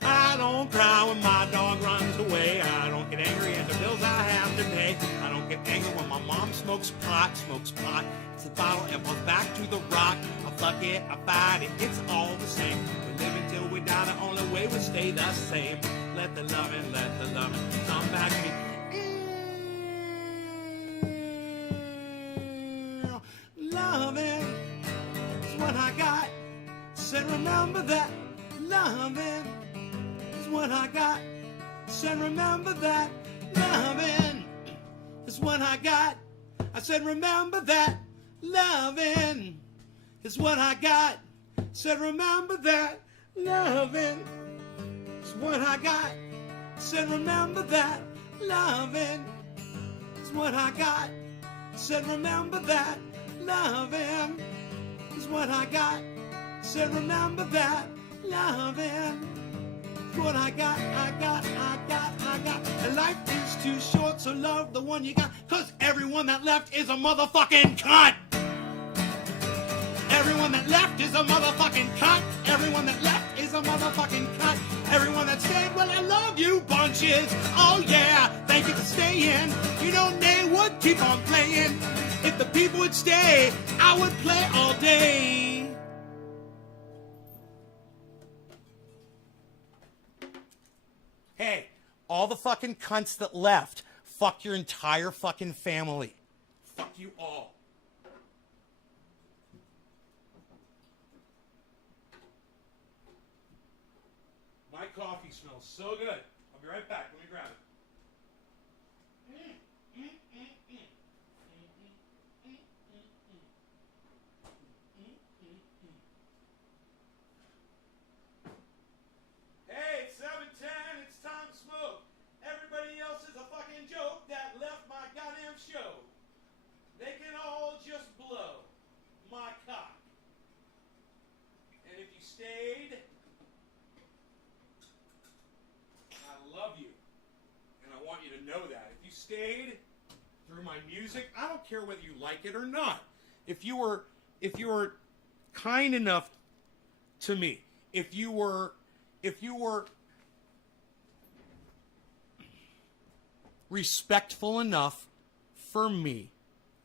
I don't cry when my dog runs away. I don't get angry at the bills I have to pay. I don't get angry when my mom smokes pot. It's the bottle and goes back to the rock. I fuck it, I fight it, it's all the same. We live until we die, the only way we stay the same. Let the loving come back to me. Loving is what I got. Said remember that. Loving is what I got. Said remember that. Loving is what I got. I said remember that. Loving is what I got. Said remember that. Loving is what I got. Said remember that. Loving is what I got. Said remember that. Loving is what I got. Said remember that. Loving is what I got. I got. And life is too short, so love the one you got. 'Cause everyone that left is a motherfucking cunt. Everyone that left is a motherfucking cunt. Everyone that left is a motherfucking cunt. Everyone that stayed, well, I love you bunches. Oh yeah, thank you for staying. You know they would keep on playing. If the people would stay, I would play all day. Hey, all the fucking cunts that left, fuck your entire fucking family. Fuck you all. My coffee smells so good. I'll be right back. Let me grab it. Hey, it's 7:10. It's time to smoke. Everybody else is a fucking joke that left my goddamn show. They can all just blow my cock. And if you stayed, I love you. And I want you to know that. If you stayed through my music, I don't care whether you like it or not. If you were kind enough to me, if you were respectful enough for me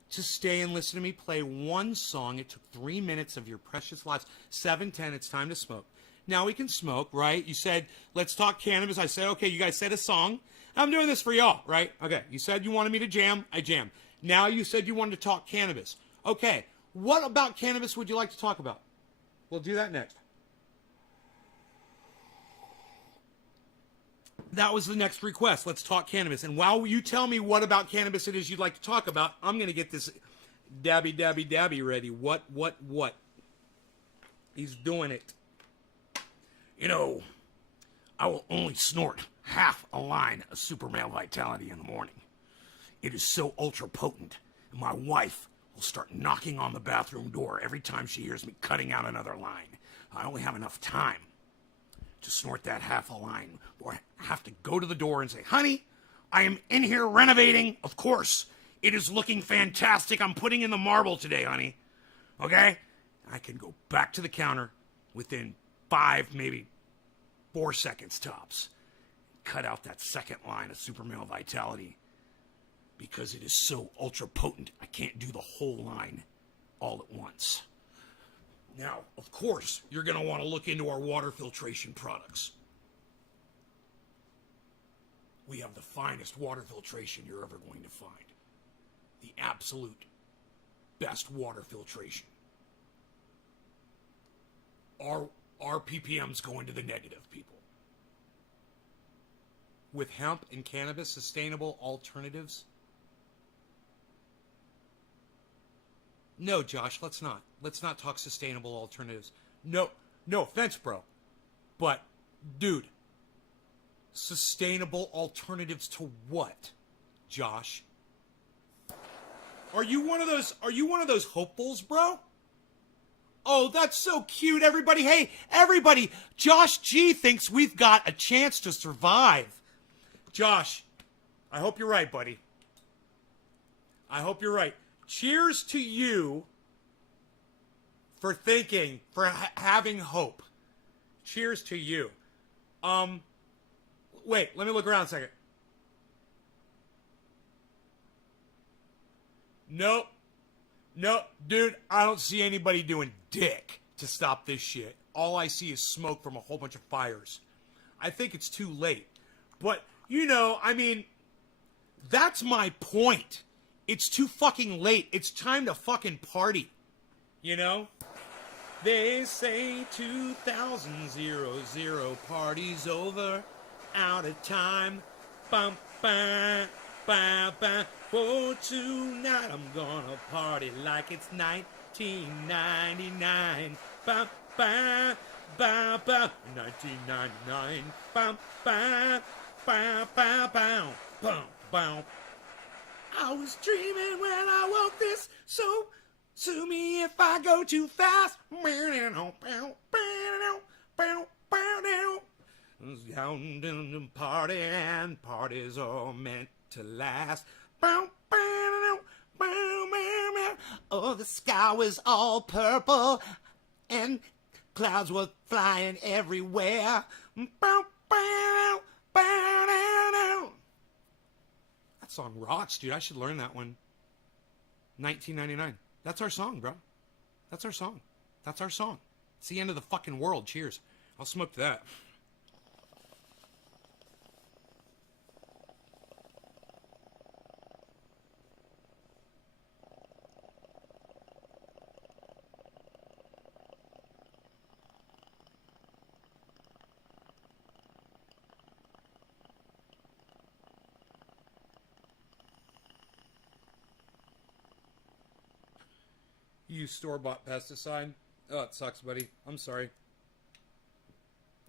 to stay and listen to me play one song. It took 3 minutes of your precious lives. 7:10, it's time to smoke. Now we can smoke, right? You said, let's talk cannabis. I said, okay, you guys said a song. I'm doing this for y'all, right? Okay, you said you wanted me to jam. I jammed. Now you said you wanted to talk cannabis. Okay, what about cannabis would you like to talk about? We'll do that next. That was the next request. Let's talk cannabis. And while you tell me what about cannabis it is you'd like to talk about, I'm going to get this dabby ready. What? He's doing it. You know, I will only snort half a line of super male vitality in the morning. It is so ultra potent. And my wife will start knocking on the bathroom door every time she hears me cutting out another line. I only have enough time to snort that half a line, or have to go to the door and say, honey, I am in here renovating. Of course, it is looking fantastic. I'm putting in the marble today, honey. Okay? I can go back to the counter within 5, maybe 4 seconds tops. Cut out that second line of Super Male Vitality because it is so ultra potent. I can't do the whole line all at once. Now, of course, you're going to want to look into our water filtration products. We have the finest water filtration you're ever going to find. The absolute best water filtration. Our ppm's going to the negative, people. With hemp and cannabis sustainable alternatives? No, Josh, let's not. Let's not talk sustainable alternatives. No offense, bro. But, dude, sustainable alternatives to what, Josh? Are you one of those hopefuls, bro? Oh, that's so cute, everybody. Hey, everybody, Josh G thinks we've got a chance to survive. Josh, I hope you're right, buddy. I hope you're right. Cheers to you for thinking, for having hope. Cheers to you. Wait, let me look around a second. Nope, dude, I don't see anybody doing dick to stop this shit. All I see is smoke from a whole bunch of fires. I think it's too late. But, I mean, that's my point. It's too fucking late. It's time to fucking party. They say 2000 party's over, out of time. Bum, bum, bum, bum. Oh, tonight I'm gonna party like it's 1999. Bum, bum, bum, bum. 1999. Bum, bum, bum, bum, bum, bum, bum. I was dreaming when I woke this, so sue me if I go too fast. Down in the party, and parties are meant to last. Oh, the sky was all purple, and clouds were flying everywhere. That song rocks, dude. I should learn that one. 1999. That's our song, bro. That's our song. That's our song. It's the end of the fucking world. Cheers. I'll smoke to that. You use store-bought pesticide? Oh, it sucks, buddy. I'm sorry.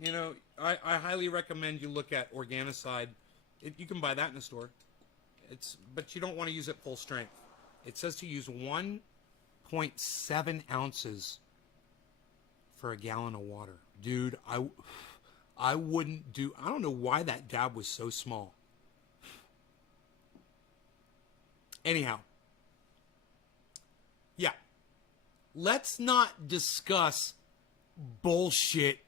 I highly recommend you look at Organicide. You can buy that in the store. But you don't want to use it full strength. It says to use 1.7 ounces for a gallon of water. Dude, I wouldn't do... I don't know why that dab was so small. Anyhow. Yeah. Let's not discuss bullshit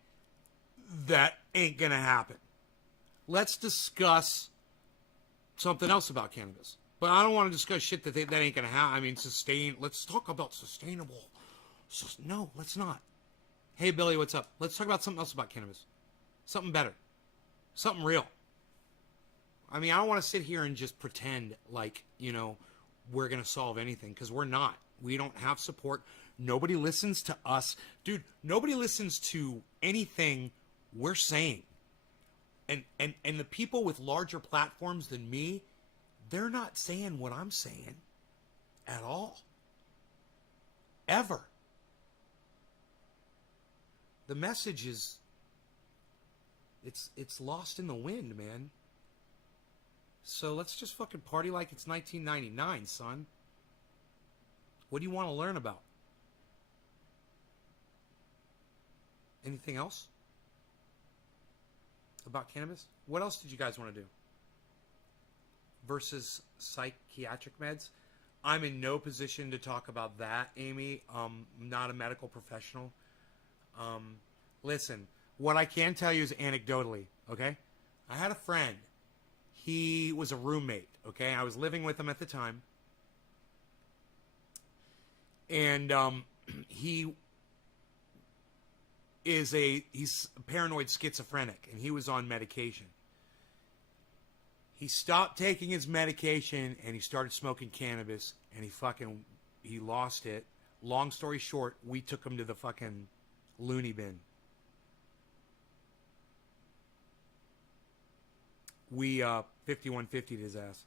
that ain't gonna happen. Let's discuss something else about cannabis. But I don't want to discuss shit that ain't gonna happen. I mean, let's talk about sustainable. No, let's not. Hey, Billy, what's up? Let's talk about something else about cannabis. Something better. Something real. I mean, I don't want to sit here and just pretend like, we're gonna solve anything, because we're not. We don't have support. Nobody listens to us. Dude, nobody listens to anything we're saying. And the people with larger platforms than me, they're not saying what I'm saying at all. Ever. The message is, it's lost in the wind, man. So let's just fucking party like it's 1999, son. What do you want to learn about? Anything else? about cannabis. What else did you guys want to do? Versus psychiatric meds. I'm in no position to talk about that, Amy. I'm not a medical professional. Listen, what I can tell you is anecdotally, okay? I had a friend. He was a roommate, okay? I was living with him at the time. And he's paranoid schizophrenic, and he was on medication. He stopped taking his medication, and he started smoking cannabis, and he lost it. Long story short, we took him to the fucking loony bin. We 5150'd his ass.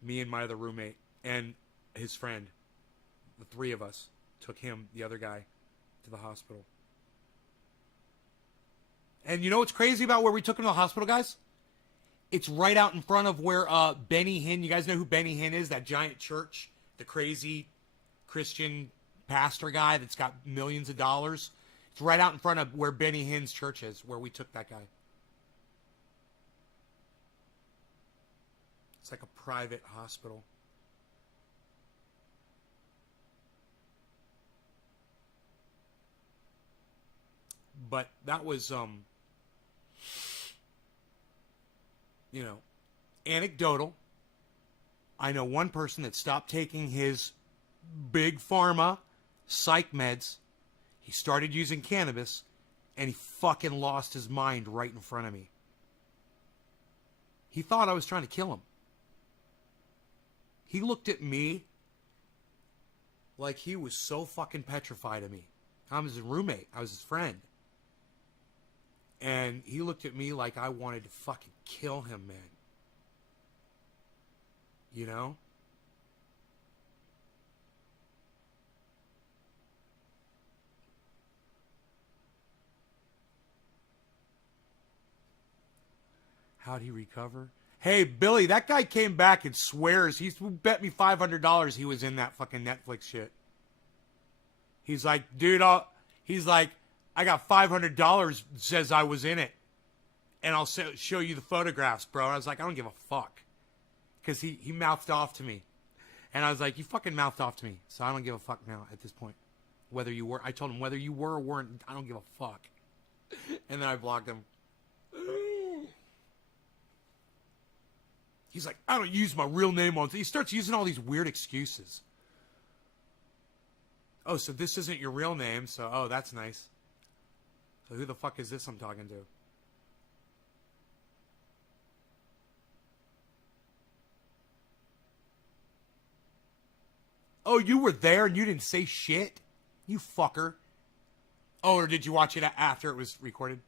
Me and my other roommate and his friend, the three of us, took him, the other guy, to the hospital. And you know what's crazy about where we took him to the hospital, guys? It's right out in front of where Benny Hinn, you guys know who Benny Hinn is? That giant church, the crazy Christian pastor guy that's got millions of dollars. It's right out in front of where Benny Hinn's church is, where we took that guy. It's like a private hospital. But that was, anecdotal. I know one person that stopped taking his big pharma psych meds. He started using cannabis, and he fucking lost his mind right in front of me. He thought I was trying to kill him. He looked at me like he was so fucking petrified of me. I was his roommate. I was his friend. And he looked at me like I wanted to fucking kill him, man. You know? How'd he recover? Hey, Billy, that guy came back and swears. He bet me $500 he was in that fucking Netflix shit. He's like, dude, I got $500 says I was in it. And I'll show you the photographs, bro. I was like, I don't give a fuck. Because he mouthed off to me. And I was like, you fucking mouthed off to me. So I don't give a fuck now at this point. Whether you were, I told him whether you were or weren't, I don't give a fuck. And then I blocked him. He's like, I don't use my real name on. He starts using all these weird excuses. Oh, so this isn't your real name. So, oh, that's nice. So who the fuck is this I'm talking to? Oh, you were there and you didn't say shit? You fucker. Oh, or did you watch it after it was recorded?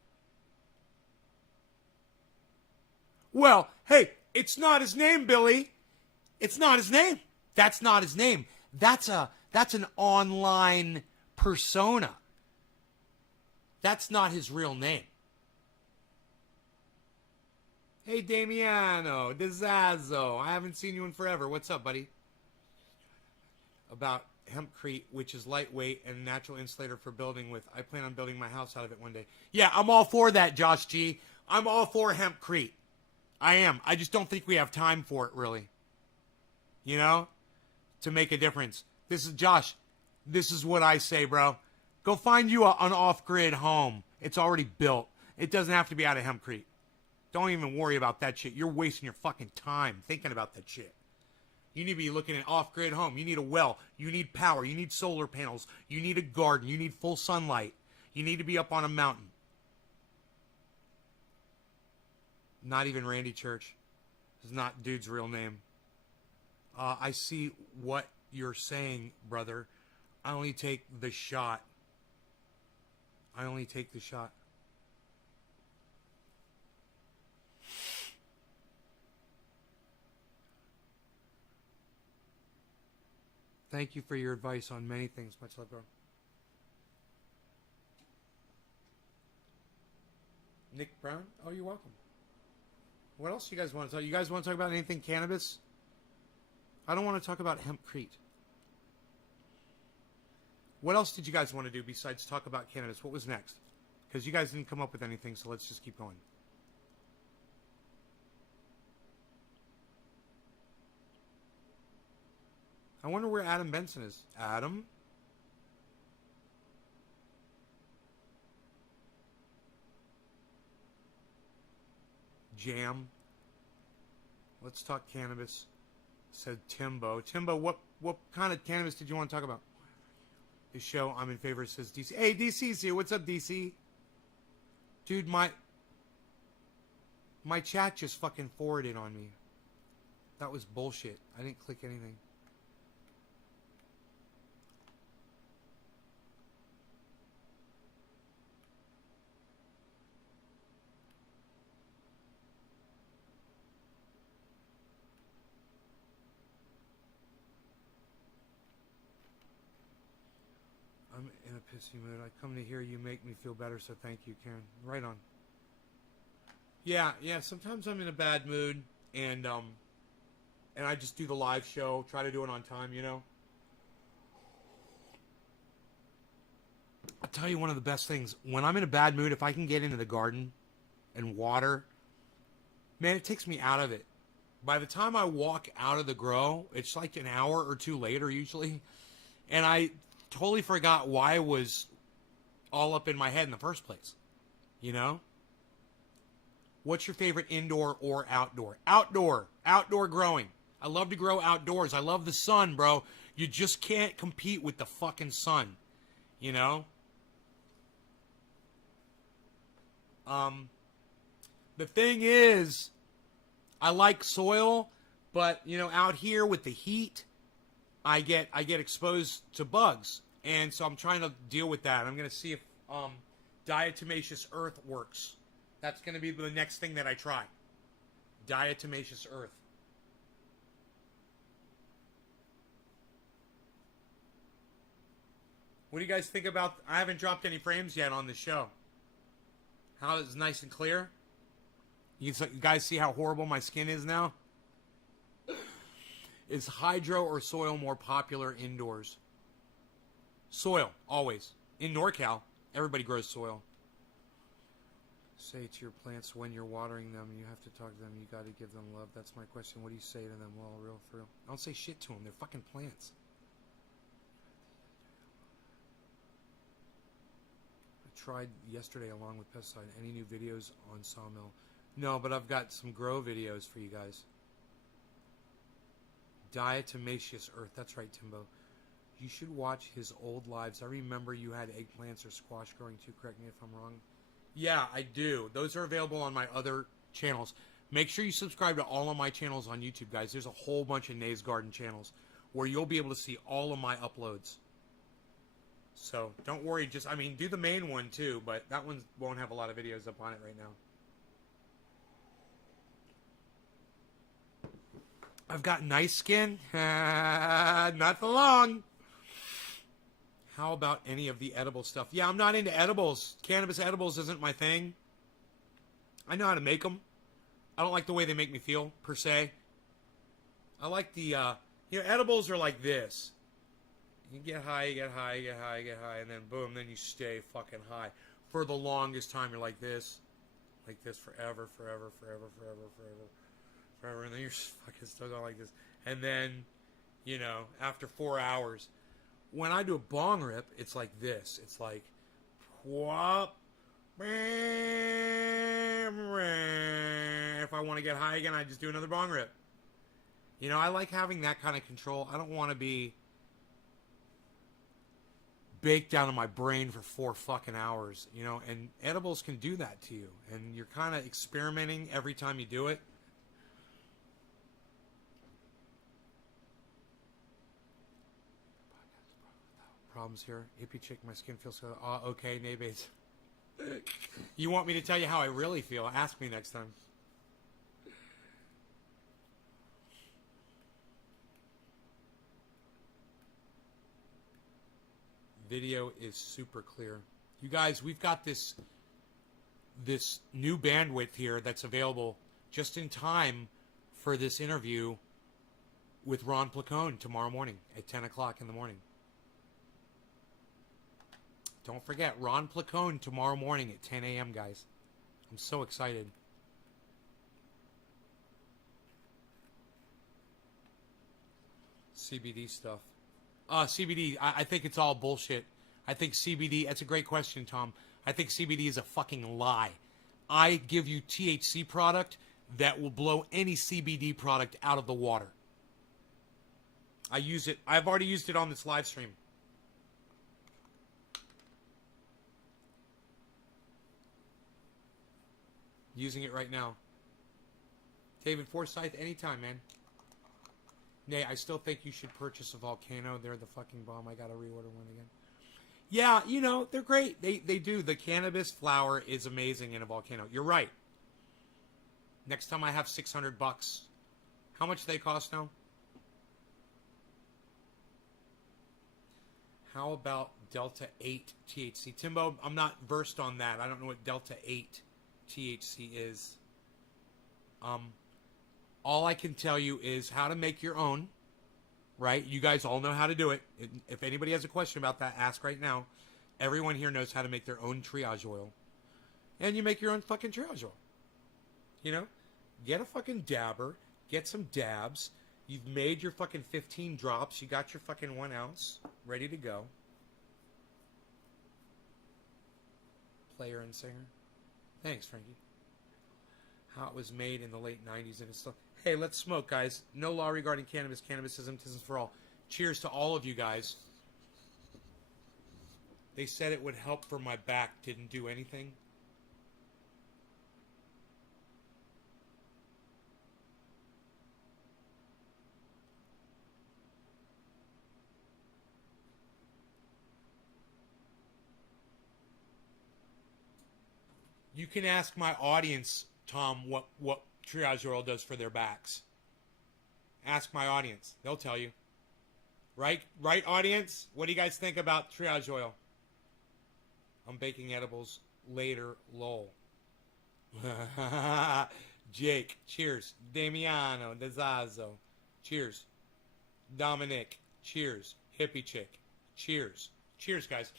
Well, hey, it's not his name, Billy. It's not his name. That's not his name. That's an online persona. That's not his real name. Hey, Damiano, Dizazzo. I haven't seen you in forever. What's up, buddy? About hempcrete, which is lightweight and natural insulator for building with. I plan on building my house out of it one day. Yeah, I'm all for that, Josh G. I'm all for hempcrete. I am. I just don't think we have time for it, really. You know? To make a difference. This is, Josh, this is what I say, bro. Go find you an off-grid home. It's already built. It doesn't have to be out of hempcrete. Don't even worry about that shit. You're wasting your fucking time thinking about that shit. You need to be looking at off-grid home. You need a well. You need power. You need solar panels. You need a garden. You need full sunlight. You need to be up on a mountain. Not even Randy Church. This is not dude's real name. I see what you're saying, brother. I only take the shot. I only take the shot. Thank you for your advice on many things. Much love, bro. Nick Brown? Oh, you're welcome. What else you guys want to talk? You guys want to talk about anything cannabis? I don't want to talk about hempcrete. What else did you guys want to do besides talk about cannabis? What was next? Because you guys didn't come up with anything, so let's just keep going. I wonder where Adam Benson is. Adam? Jam. Let's talk cannabis. Said Timbo. Timbo, what kind of cannabis did you want to talk about? His show, I'm in favor, says DC. Hey, DC's here. What's up, DC? Dude, my chat just fucking forwarded on me. That was bullshit. I didn't click anything. I'm in a pissy mood. I come to hear you make me feel better, so thank you, Karen. Right on. Yeah, sometimes I'm in a bad mood, and I just do the live show, try to do it on time, you know? I'll tell you one of the best things. When I'm in a bad mood, if I can get into the garden and water, man, it takes me out of it. By the time I walk out of the grow, it's like an hour or two later usually, and I totally forgot why I was all up in my head in the first place. You know? What's your favorite indoor or outdoor? Outdoor. Outdoor growing. I love to grow outdoors. I love the sun, bro. You just can't compete with the fucking sun. You know? The thing is, I like soil, but, you know, out here with the heat, I get exposed to bugs, and so I'm trying to deal with that. I'm going to see if diatomaceous earth works. That's going to be the next thing that I try. Diatomaceous earth. What do you guys think about? I haven't dropped any frames yet on the show. How is it nice and clear? You guys see how horrible my skin is now? Is hydro or soil more popular indoors? Soil, always. In NorCal, everybody grows soil. Say to your plants when you're watering them, you have to talk to them, you got to give them love. That's my question. What do you say to them? Well, real for real. I don't say shit to them. They're fucking plants. I tried yesterday along with pesticide. Any new videos on sawmill? No, but I've got some grow videos for you guys. Diatomaceous earth. That's right, Timbo. You should watch his old lives. I remember you had eggplants or squash growing too. Correct me if I'm wrong. Yeah, I do. Those are available on my other channels. Make sure you subscribe to all of my channels on YouTube, guys. There's a whole bunch of Nays Garden channels where you'll be able to see all of my uploads. So don't worry. Just, I mean, do the main one too, but that one won't have a lot of videos up on it right now. I've got nice skin. Not for long. How about any of the edible stuff? Yeah, I'm not into edibles. Cannabis edibles isn't my thing. I know how to make them. I don't like the way they make me feel, per se. I like the, edibles are like this. You get high, you get high, you get high, you get high, and then boom, then you stay fucking high. For the longest time, you're like this forever, forever, forever, forever, forever. Forever, and then you're fucking still going like this. And then, after 4 hours, when I do a bong rip, it's like this. It's like, whoop. If I want to get high again, I just do another bong rip. I like having that kind of control. I don't want to be baked down in my brain for 4 fucking hours, and edibles can do that to you. And you're kind of experimenting every time you do it. Problems here. Hippie chick, my skin feels so... okay, Naybates. You want me to tell you how I really feel? Ask me next time. Video is super clear. You guys, we've got this new bandwidth here that's available just in time for this interview with Ron Placone tomorrow morning at 10 o'clock in the morning. Don't forget, Ron Placone tomorrow morning at 10 a.m., guys. I'm so excited. CBD stuff. CBD, I think it's all bullshit. I think CBD, that's a great question, Tom. I think CBD is a fucking lie. I give you THC product that will blow any CBD product out of the water. I use it. I've already used it on this live stream. Using it right now. David Forsyth, anytime, man. Nay, I still think you should purchase a Volcano. They're the fucking bomb. I gotta reorder one again. Yeah, you know, they're great. They do. The cannabis flower is amazing in a Volcano. You're right. Next time I have $600. How much do they cost now? How about Delta 8 THC? Timbo, I'm not versed on that. I don't know what Delta 8 THC is. All I can tell you is how to make your own, right? You guys all know how to do it. If anybody has a question about that, ask right now. Everyone here knows how to make their own triage oil. And you make your own fucking triage oil. You know? Get a fucking dabber. Get some dabs. You've made your fucking 15 drops. You got your fucking 1 ounce ready to go. Player and singer. Thanks, Frankie. How it was made in the late 90s and it's still... Hey, let's smoke, guys. No law regarding cannabis. Cannabism isn't for all. Cheers to all of you guys. They said it would help for my back. Didn't do anything. You can ask my audience, Tom, what triage oil does for their backs. Ask my audience. They'll tell you. Right, audience? What do you guys think about triage oil? I'm baking edibles later, lol. Jake, cheers. Damiano, Dezazzo, cheers. Dominic, cheers. Hippie chick, cheers. Cheers, guys.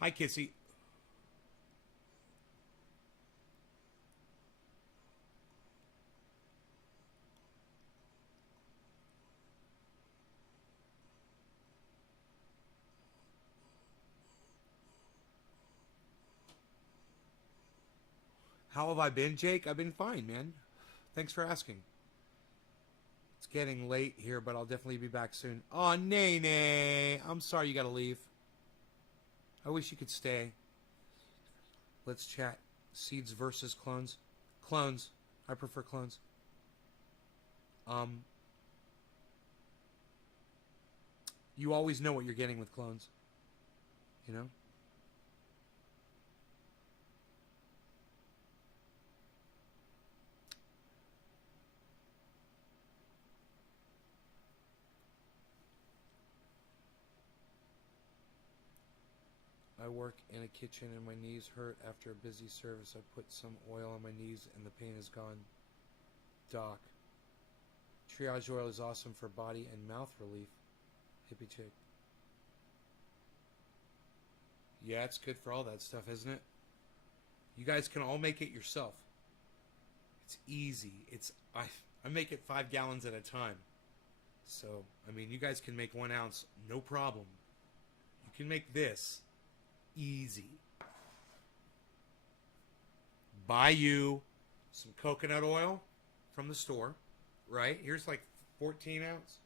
Hi, Kissy. How have I been, Jake? I've been fine, man. Thanks for asking. It's getting late here, but I'll definitely be back soon. Oh, Nene. I'm sorry you gotta leave. I wish you could stay. Let's chat. Seeds versus clones. Clones. I prefer clones. You always know what you're getting with clones. You know? I work in a kitchen and my knees hurt after a busy service. I put some oil on my knees and the pain is gone. Doc. Triage oil is awesome for body and mouth relief. Hippie chick. Yeah, it's good for all that stuff, isn't it? You guys can all make it yourself. It's easy. I make it 5 gallons at a time. So, I mean, you guys can make 1 ounce, no problem. You can make this easy. Buy you some coconut oil from the store, right? Here's like 14 ounce,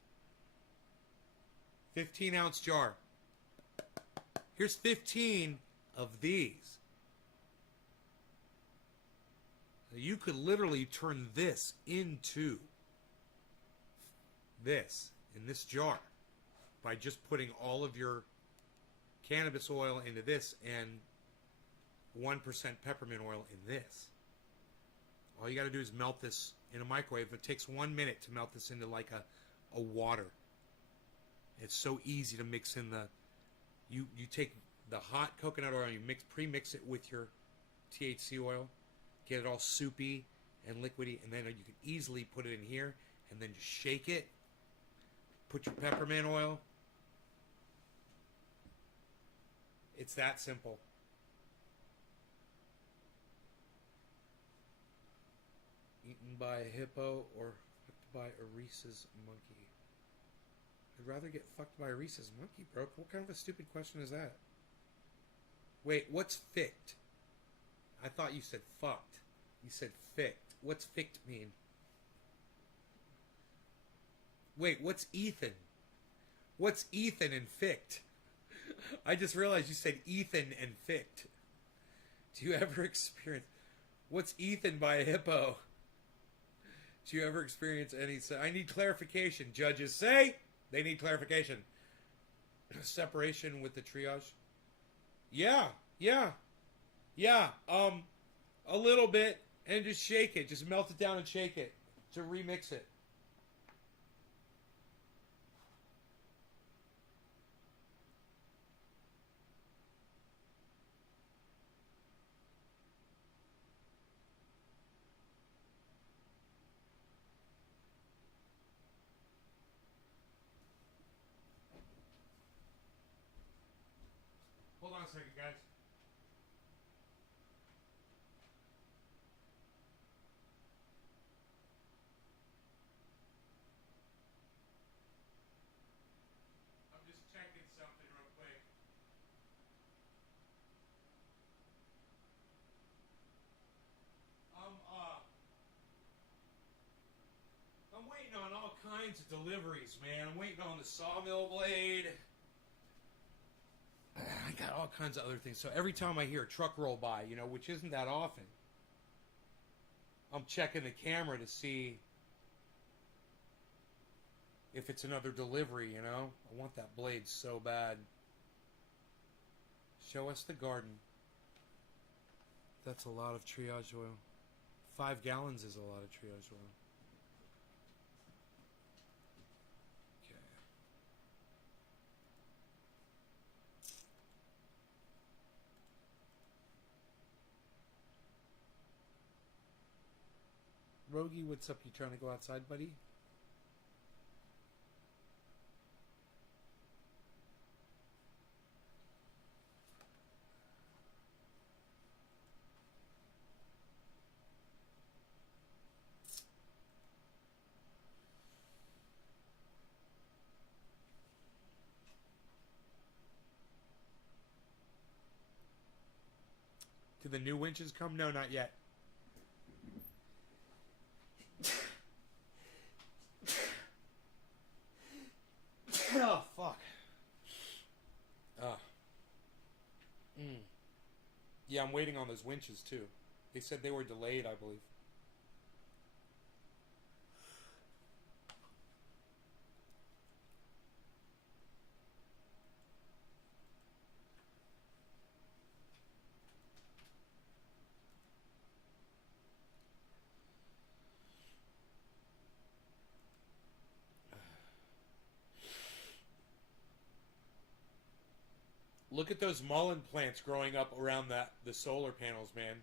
15 ounce jar. Here's 15 of these. You could literally turn this into this in this jar by just putting all of your cannabis oil into this and 1% peppermint oil in this. All you got to do is melt this in a microwave. It takes 1 minute to melt this into like a water. It's so easy to mix in the... You take the hot coconut oil and you pre-mix it with your THC oil. Get it all soupy and liquidy. And then you can easily put it in here and then just shake it. Put your peppermint oil. It's that simple. Eaten by a hippo or fucked by a rhesus monkey? I'd rather get fucked by a rhesus monkey, bro. What kind of a stupid question is that? Wait, what's ficked? I thought you said fucked. You said ficked. What's ficked mean? Wait, what's Ethan? What's Ethan and ficked? I just realized you said Ethan and ficked. Do you ever experience... What's Ethan by a hippo? Do you ever experience any... I need clarification. Judges say they need clarification. Separation with the triage? Yeah. A little bit. And just shake it. Just melt it down and shake it. To remix it. Hold on a second, guys. I'm just checking something real quick. I'm waiting on all kinds of deliveries, man. I'm waiting on the sawmill blade. I got all kinds of other things. So every time I hear a truck roll by, which isn't that often, I'm checking the camera to see if it's another delivery, I want that blade so bad. Show us the garden. That's a lot of triage oil. 5 gallons is a lot of triage oil. Rogie, what's up? You trying to go outside, buddy? Did the new winches come? No, not yet. Oh, fuck. Yeah, I'm waiting on those winches, too. They said they were delayed, I believe. Look at those mullein plants growing up around the solar panels, man.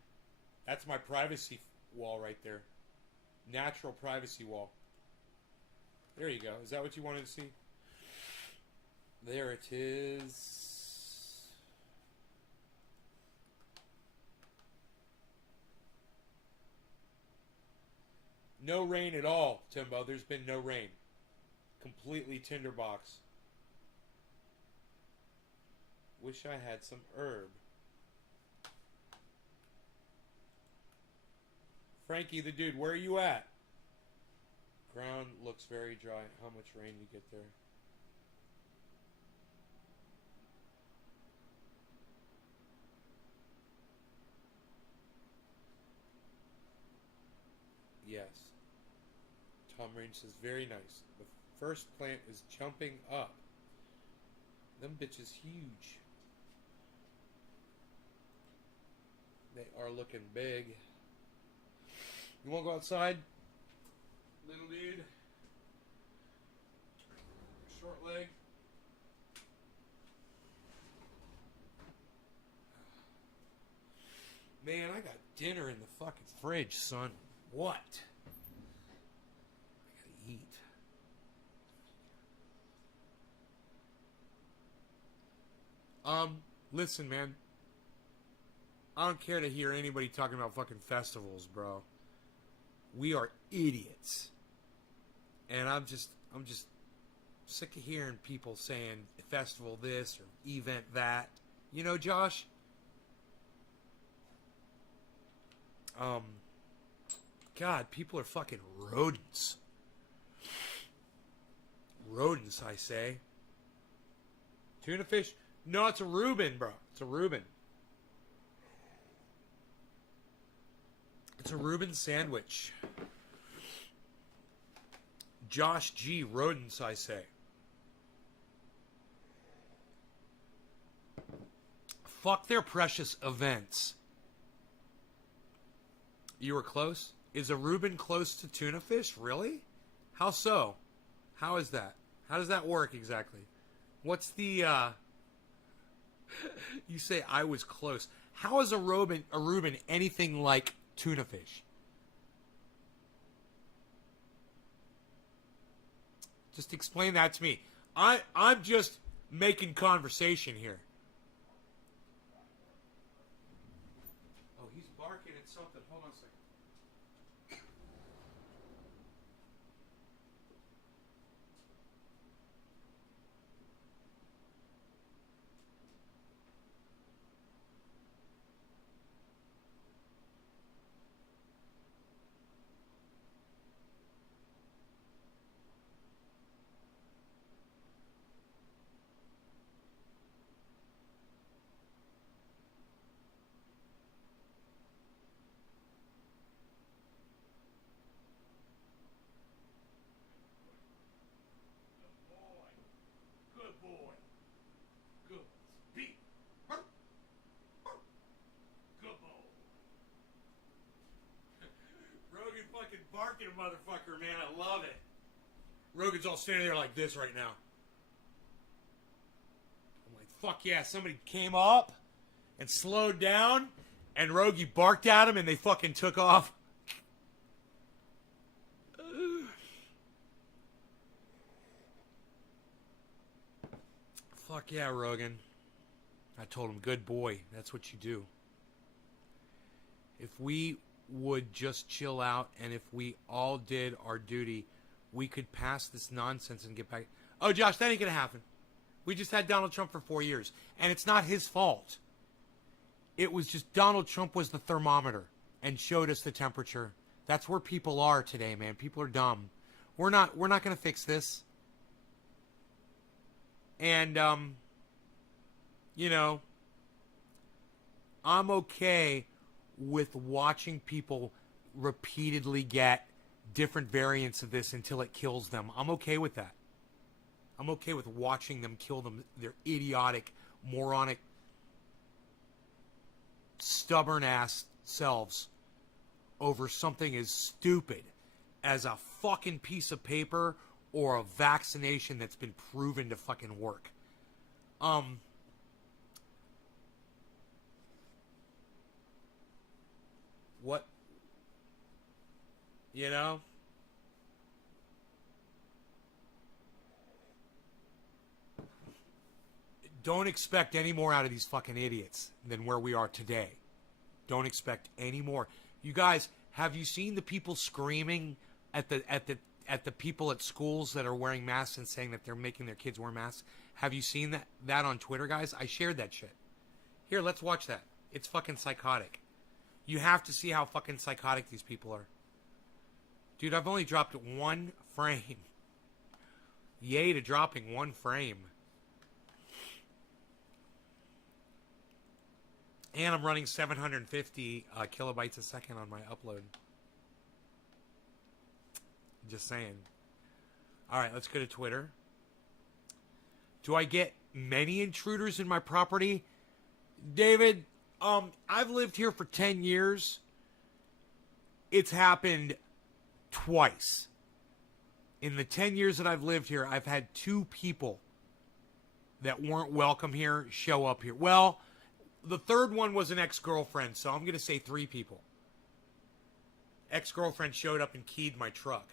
That's my privacy wall right there. Natural privacy wall. There you go. Is that what you wanted to see? There it is. No rain at all, Timbo. There's been no rain. Completely tinderbox. Wish I had some herb. Frankie the dude, where are you at? Ground looks very dry. How much rain you get there? Yes. Tom Range says, very nice. The First plant is jumping up. Them bitches huge. They are looking big. You want to go outside? Little dude. Short leg. Man, I got dinner in the fucking fridge, son. What? I gotta eat. Listen, man. I don't care to hear anybody talking about fucking festivals, bro. We are idiots. And I'm just sick of hearing people saying festival this or event that. You know, Josh? God, people are fucking rodents. Rodents, I say. Tuna fish? No, it's a Reuben, bro. It's a Reuben. It's a Reuben sandwich. Josh G. Rodents, I say. Fuck their precious events. You were close? Is a Reuben close to tuna fish? Really? How so? How is that? How does that work exactly? What's the, You say I was close. How is a Reuben anything like tuna fish? Just explain that to me. I'm just making conversation here. Oh, he's barking at something. Hold on a second. Good boy. Good. Beat. Good boy. Rogan fucking barking a motherfucker, man. I love it. Rogan's all standing there like this right now. I'm like, fuck yeah. Somebody came up and slowed down, and Rogie barked at him, and they fucking took off. Fuck yeah, Rogan. I told him, good boy. That's what you do. If we would just chill out and if we all did our duty, we could pass this nonsense and get back. Oh, Josh, that ain't going to happen. We just had Donald Trump for 4 years. And it's not his fault. It was just Donald Trump was the thermometer and showed us the temperature. That's where people are today, man. People are dumb. We're not going to fix this. And, you know, I'm okay with watching people repeatedly get different variants of this until it kills them. I'm okay with that. I'm okay with watching them kill them, their idiotic, moronic, stubborn-ass selves over something as stupid as a fucking piece of paper or a vaccination that's been proven to fucking work. What? You know? Don't expect any more out of these fucking idiots than where we are today. Don't expect any more. You guys, have you seen the people screaming at the people at schools that are wearing masks and saying that they're making their kids wear masks? Have you seen that on Twitter, guys? I shared that shit. Here, let's watch that. It's fucking psychotic. You have to see how fucking psychotic these people are. Dude, I've only dropped one frame. Yay to dropping one frame. And I'm running 750 kilobytes a second on my upload. Just saying. All right, let's go to Twitter. Do I get many intruders in my property? David, I've lived here for 10 years. It's happened twice. In the 10 years that I've lived here, I've had 2 people that weren't welcome here show up here. Well, the third one was an ex-girlfriend, so I'm going to say 3 people. Ex-girlfriend showed up and keyed my truck.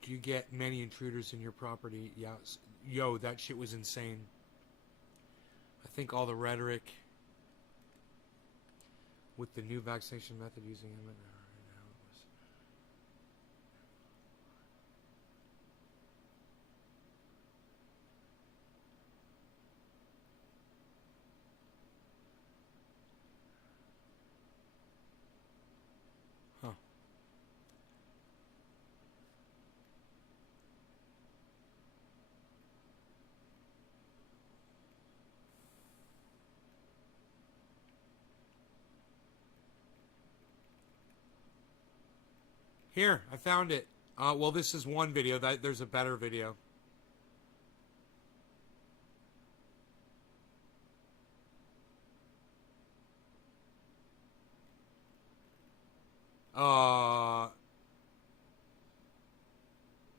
Do you get many intruders in your property? Yeah. Yo, that shit was insane. I think all the rhetoric with the new vaccination method using it. Huh. Here, I found it. Well, this is one video. There's a better video.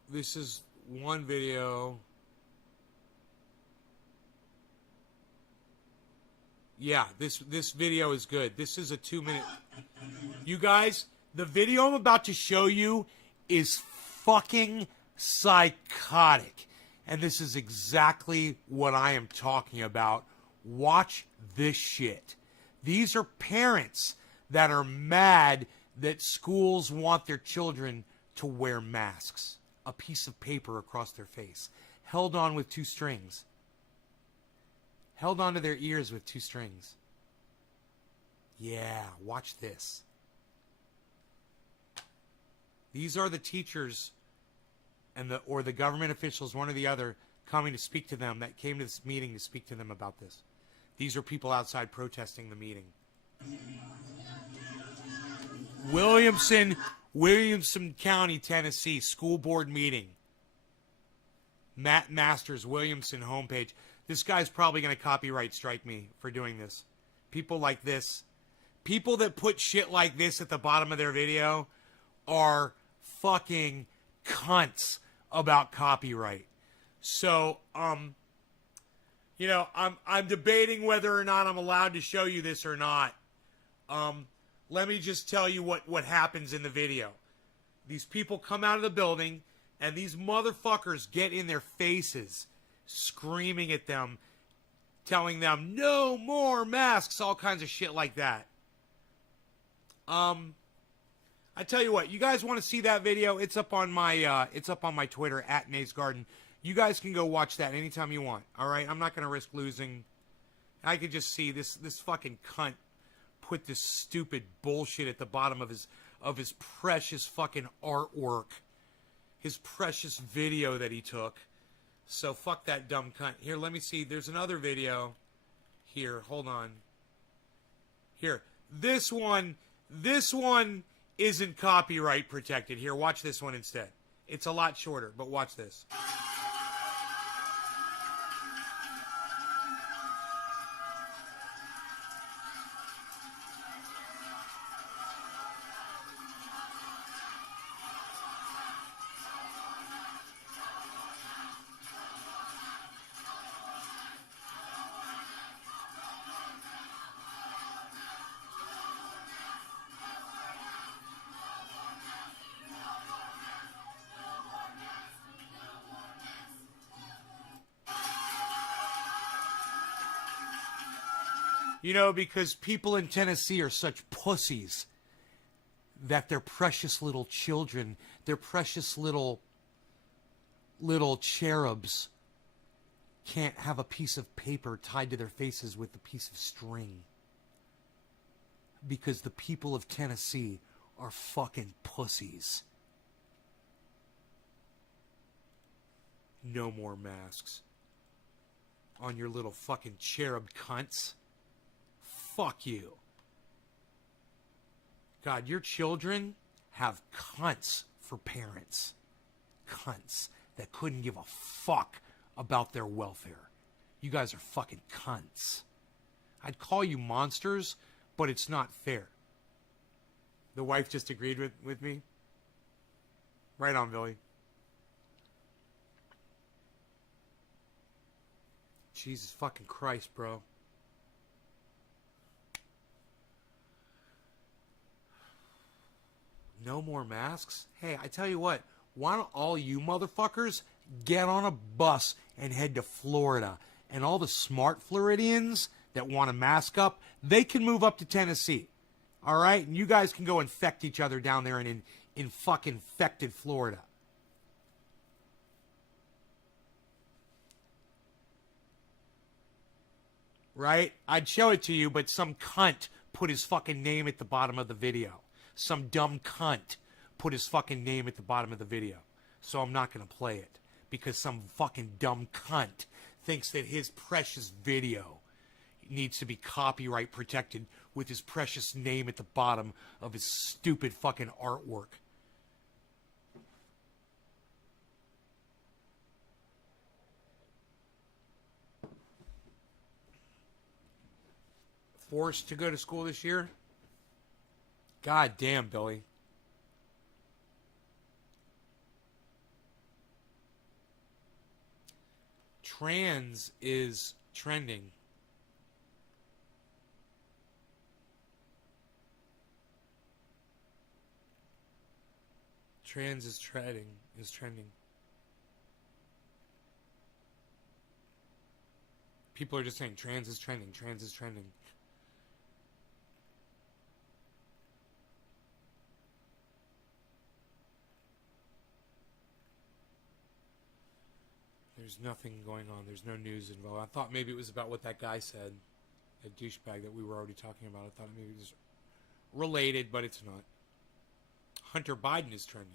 This is one video. Yeah, this video is good. This is a 2-minute. You guys, the video I'm about to show you is fucking psychotic. And this is exactly what I am talking about. Watch this shit. These are parents that are mad that schools want their children to wear masks. A piece of paper across their face, held on with 2 strings. Held onto their ears with 2 strings. Yeah, watch this. These are the teachers and or the government officials, one or the other, coming to speak to them, that came to this meeting to speak to them about this. These are people outside protesting the meeting. Williamson County, Tennessee, school board meeting. Matt Masters, Williamson homepage. This guy's probably going to copyright strike me for doing this. People like this, people that put shit like this at the bottom of their video are fucking cunts about copyright. So, you know, I'm debating whether or not I'm allowed to show you this or not. Let me just tell you what happens in the video. These people come out of the building, and these motherfuckers get in their faces, screaming at them, telling them, no more masks, all kinds of shit like that. I tell you what, you guys want to see that video? It's up on my Twitter, @NaysGarden. You guys can go watch that anytime you want, all right? I'm not going to risk losing. I could just see this fucking cunt put this stupid bullshit at the bottom of his precious fucking artwork, his precious video that he took. So fuck that dumb cunt. Here, let me see. There's another video. Here, hold on. Here, this one isn't copyright protected. Here, watch this one instead. It's a lot shorter, but watch this. You know, because people in Tennessee are such pussies that their precious little children, their precious little cherubs can't have a piece of paper tied to their faces with a piece of string. Because the people of Tennessee are fucking pussies. No more masks on your little fucking cherub cunts. Fuck you. God, your children have cunts for parents. Cunts that couldn't give a fuck about their welfare. You guys are fucking cunts. I'd call you monsters, but it's not fair. The wife just agreed with me. Right on, Billy. Jesus fucking Christ, bro. No more masks? Hey, I tell you what. Why don't all you motherfuckers get on a bus and head to Florida? And all the smart Floridians that want to mask up, they can move up to Tennessee. All right? And you guys can go infect each other down there in fucking infected Florida. Right? I'd show it to you, but some cunt put his fucking name at the bottom of the video. Some dumb cunt put his fucking name at the bottom of the video. So I'm not going to play it. Because some fucking dumb cunt thinks that his precious video needs to be copyright protected with his precious name at the bottom of his stupid fucking artwork. Forced to go to school this year? God damn, Billy. Trans is trending. Trans is trending. People are just saying trans is trending. Trans is trending. There's nothing going on. There's no news involved. I thought maybe it was about what that guy said, that douchebag that we were already talking about. I thought maybe it was related, but it's not. Hunter Biden is trending.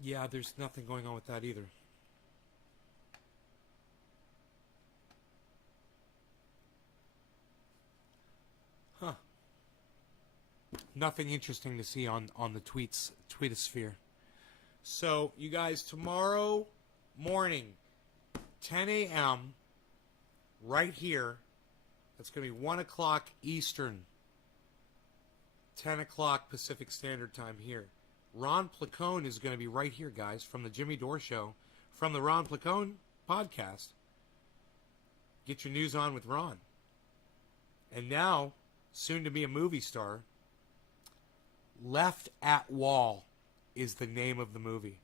Yeah, there's nothing going on with that either. Huh. Nothing interesting to see on the tweetosphere. So, you guys, tomorrow morning, 10 a.m., right here, that's going to be 1 o'clock Eastern, 10 o'clock Pacific Standard Time here. Ron Placone is going to be right here, guys, from the Jimmy Dore Show, from the Ron Placone podcast. Get your news on with Ron. And now, soon to be a movie star, Left at Wall is the name of the movie.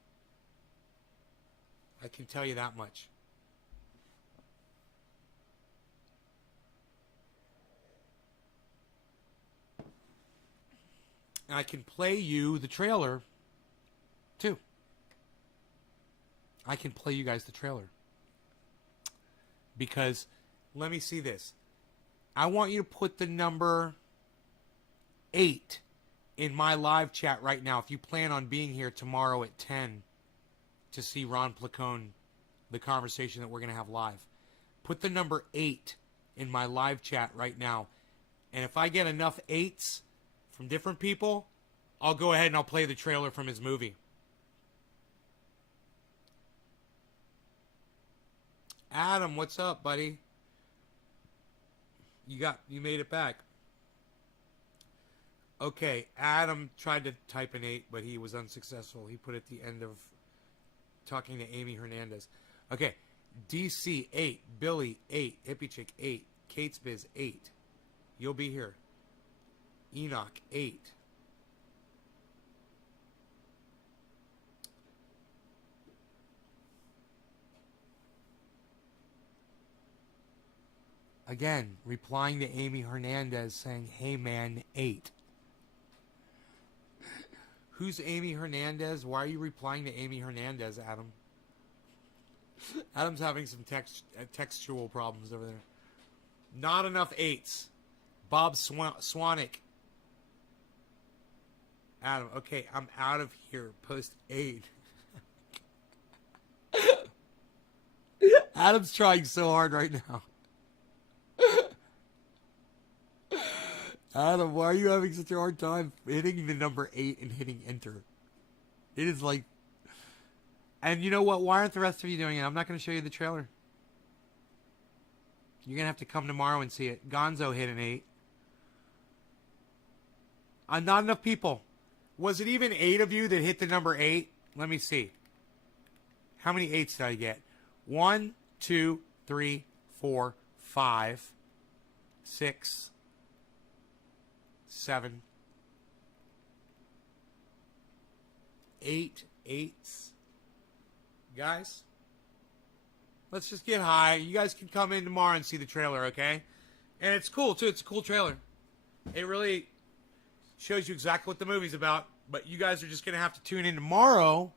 I can tell you that much. And I can play you the trailer, too. I can play you guys the trailer. Because, let me see this. I want you to put the number 8 in my live chat right now. If you plan on being here tomorrow at 10 to see Ron Placone, the conversation that we're going to have live. Put the number 8 in my live chat right now. And if I get enough 8s from different people, I'll go ahead and I'll play the trailer from his movie. Adam, what's up, buddy? You made it back. Okay, Adam tried to type an 8, but he was unsuccessful. He put at the end of talking to Amy Hernandez. Okay, DC 8, Billy 8, Hippie Chick 8, Kate's Biz 8. You'll be here. Enoch 8. Again, replying to Amy Hernandez saying, hey man, 8. Who's Amy Hernandez? Why are you replying to Amy Hernandez, Adam? Adam's having some textual problems over there. Not enough 8s. Bob Swanick. Adam, okay, I'm out of here. Post 8. Adam's trying so hard right now. Adam, why are you having such a hard time hitting the number 8 and hitting enter? It is like... And you know what? Why aren't the rest of you doing it? I'm not going to show you the trailer. You're going to have to come tomorrow and see it. Gonzo hit an 8. Not enough people. Was it even 8 of you that hit the number 8? Let me see. How many 8s did I get? 1, 2, 3, 4, 5, 6, 7, 8 8s. Guys, let's just get high. You guys can come in tomorrow and see the trailer, okay? And it's cool, too. It's a cool trailer. It really shows you exactly what the movie's about. But you guys are just going to have to tune in tomorrow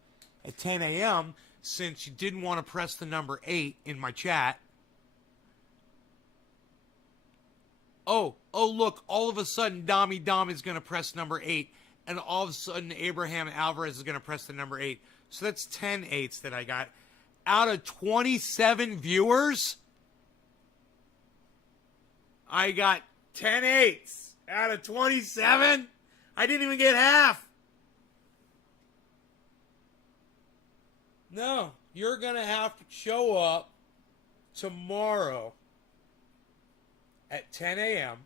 at 10 a.m. since you didn't want to press the number 8 in my chat. Oh, look, all of a sudden, Dami Dom is going to press number 8. And all of a sudden, Abraham Alvarez is going to press the number 8. So that's 10 8s that I got. Out of 27 viewers, I got 10 8s. Out of 27, I didn't even get half. No, you're going to have to show up tomorrow at 10 a.m.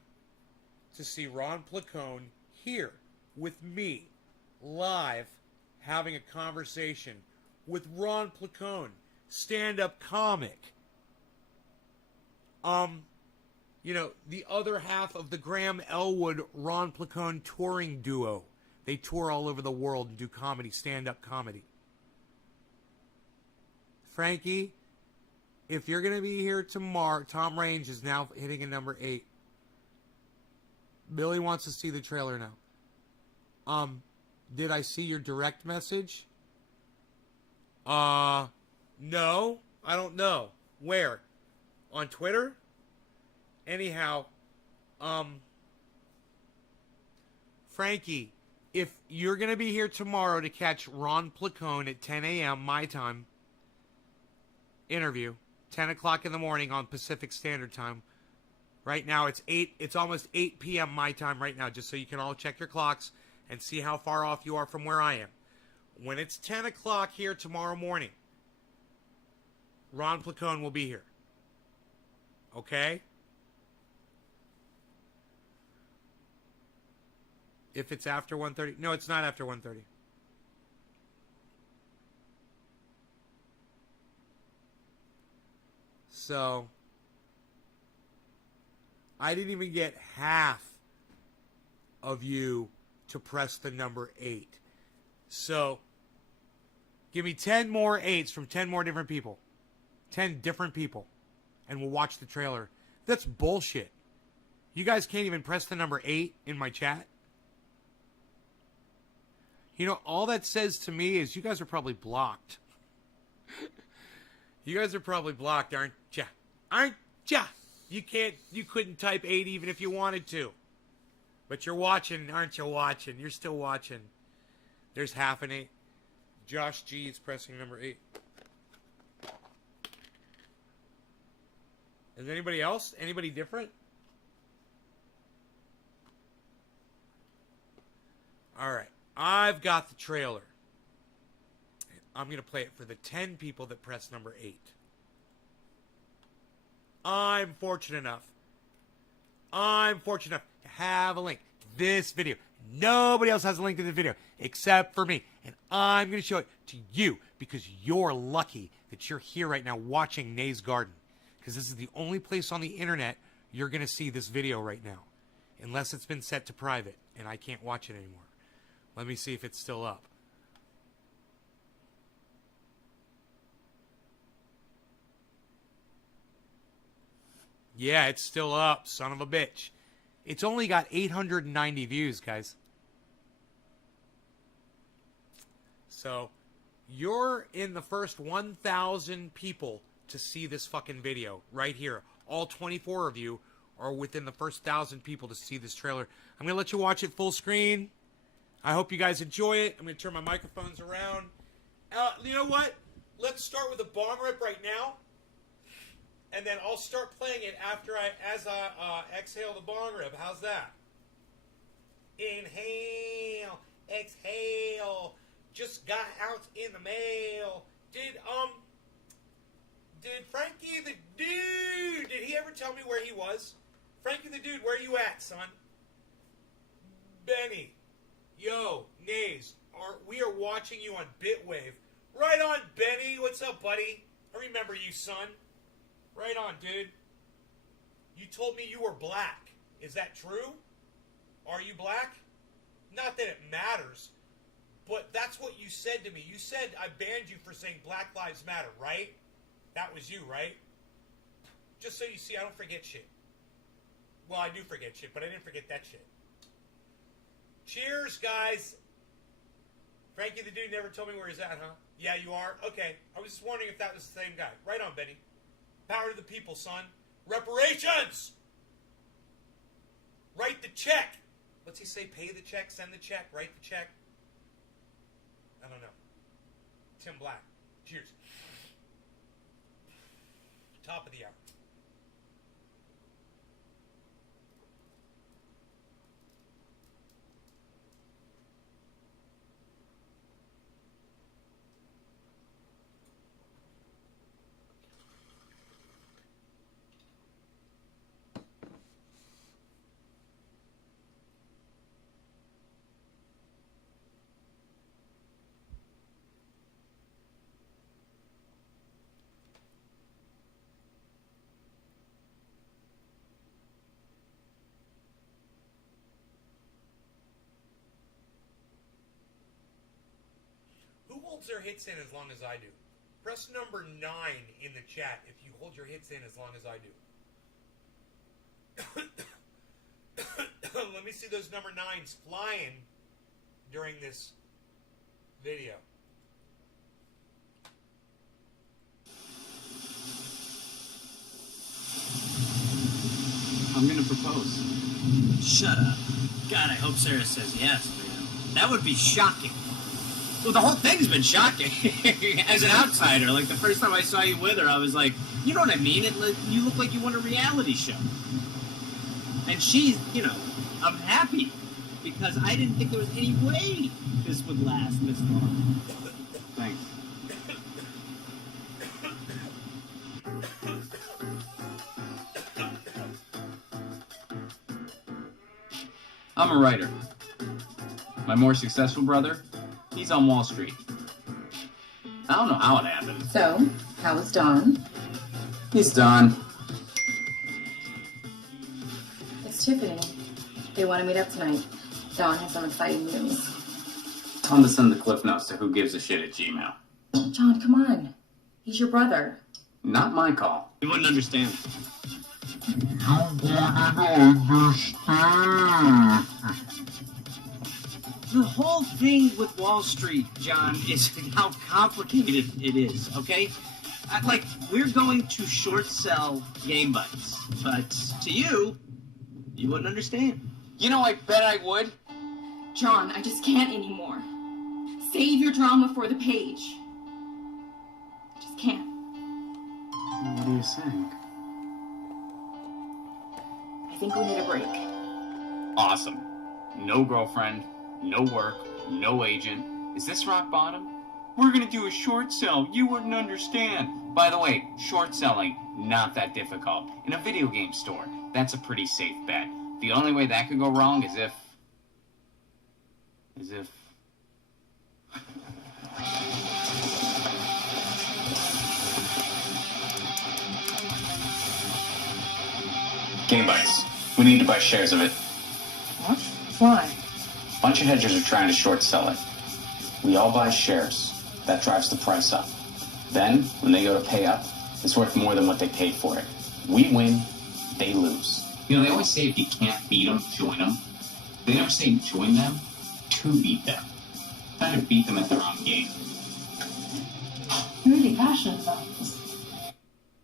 to see Ron Placone here with me, live, having a conversation with Ron Placone, stand-up comic. You know, the other half of the Graham Elwood Ron Placone touring duo. They tour all over the world and do comedy, stand-up comedy. Frankie, if you're going to be here tomorrow, Tom Range is now hitting a number 8. Billy wants to see the trailer now. Did I see your direct message? No, I don't know. Where? On Twitter? Anyhow, Frankie, if you're going to be here tomorrow to catch Ron Placone at 10 a.m. my time, interview, 10 o'clock in the morning on Pacific Standard Time. Right now it's almost 8 p.m. my time right now, just so you can all check your clocks and see how far off you are from where I am. When it's 10 o'clock here tomorrow morning, Ron Placone will be here. Okay? If it's after 1:30. No, it's not after 1:30. So, I didn't even get half of you to press the number 8. So, give me 10 more 8s from 10 more different people. 10 different people. And we'll watch the trailer. That's bullshit. You guys can't even press the number 8 in my chat? You know, all that says to me is you guys are probably blocked. You guys are probably blocked, aren't ya? Aren't ya? You couldn't type 8 even if you wanted to. But you're watching, aren't you watching? You're still watching. There's half an 8. Josh G is pressing number 8. Is anybody else? Anybody different? All right. I've got the trailer. I'm going to play it for the 10 people that press number 8. I'm fortunate enough to have a link to this video. Nobody else has a link to the video except for me. And I'm going to show it to you because you're lucky that you're here right now watching Nay's Garden. Because this is the only place on the internet you're going to see this video right now. Unless it's been set to private and I can't watch it anymore. Let me see if it's still up. Yeah, it's still up, son of a bitch. It's only got 890 views, guys. So, you're in the first 1,000 people to see this fucking video right here. All 24 of you are within the first 1,000 people to see this trailer. I'm going to let you watch it full screen. I hope you guys enjoy it. I'm going to turn my microphones around. You know what? Let's start with a bong rip right now. And then I'll start playing it as I exhale the bong rip. How's that? Inhale, exhale. Just got out in the mail. Did Frankie the Dude, did he ever tell me where he was? Frankie the Dude, where you at, son? Benny, yo, Nays, we are watching you on Bitwave. Right on, Benny. What's up, buddy? I remember you, son. Right on, dude. You told me you were black. Is that true? Are you black? Not that it matters, but that's what you said to me. You said I banned you for saying Black Lives Matter, right? That was you, right? Just so you see, I don't forget shit. Well, I do forget shit, but I didn't forget that shit. Cheers, guys. Frankie the Dude never told me where he's at, huh? Yeah, you are? Okay. I was just wondering if that was the same guy. Right on, Benny. Power to the people, son. Reparations! Write the check. What's he say? Pay the check, send the check, write the check. I don't know. Tim Black. Cheers. Top of the hour. Holds their hits in as long as I do. Press number 9 in the chat if you hold your hits in as long as I do. Let me see those number 9s flying during this video. I'm gonna propose. Shut up. God, I hope Sarah says yes, man. That would be shocking. Well, the whole thing's been shocking. As an outsider, like the first time I saw you with her, I was like, you know what I mean? You look like you want a reality show. And she's, I'm happy because I didn't think there was any way this would last this long. Thanks. I'm a writer. My more successful brother, he's on Wall Street. I don't know how it happened. So, how was Don? He's done. It's Tiffany. They want to meet up tonight. Don has some exciting news. Tell him to send the cliff notes to whogivesashit@gmail. John, come on. He's your brother. Not my call. You wouldn't understand. The whole thing with Wall Street, John, is how complicated it is, okay? Like, we're going to short sell Game Bites, but to you wouldn't understand. You know, I bet I would. John, I just can't anymore. Save your drama for the page. I just can't. What are you saying? I think we need a break. Awesome. No girlfriend, no work, no agent. Is this rock bottom? We're gonna do a short sell. You wouldn't understand. By the way, short selling, not that difficult. In a video game store, that's a pretty safe bet. The only way that could go wrong is if... Game Bites. We need to buy shares of it. What? Why? A bunch of hedgers are trying to short sell it. We all buy shares. That drives the price up. Then, when they go to pay up, it's worth more than what they paid for it. We win, they lose. You know, they always say if you can't beat them, join them. They never say join them to beat them. Try to beat them at their own game. You're really passionate about this.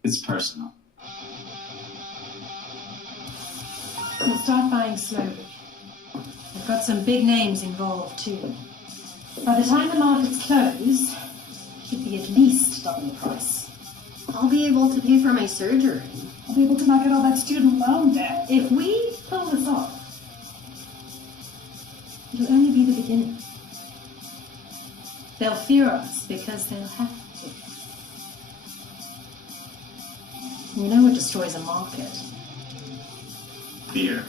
It's personal. We'll start buying slowly. We've got some big names involved, too. By the time the markets close, it should be at least double the price. I'll be able to pay for my surgery. I'll be able to knock out all that student loan debt. If we pull this off, it'll only be the beginning. They'll fear us because they'll have to. You know what destroys a market? Fear.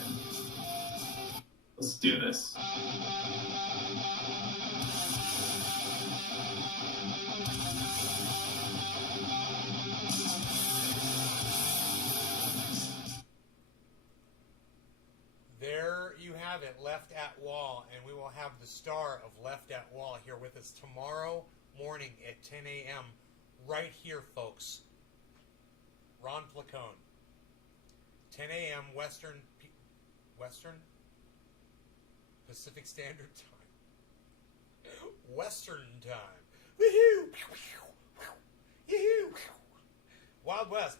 Let's do this. There you have it, Left at Wall, and we will have the star of Left at Wall here with us tomorrow morning at 10 a.m. right here, folks. Ron Placone. 10 a.m. Western Pacific Standard Time. Western Time. Woohoo! Yahoo! Wild West.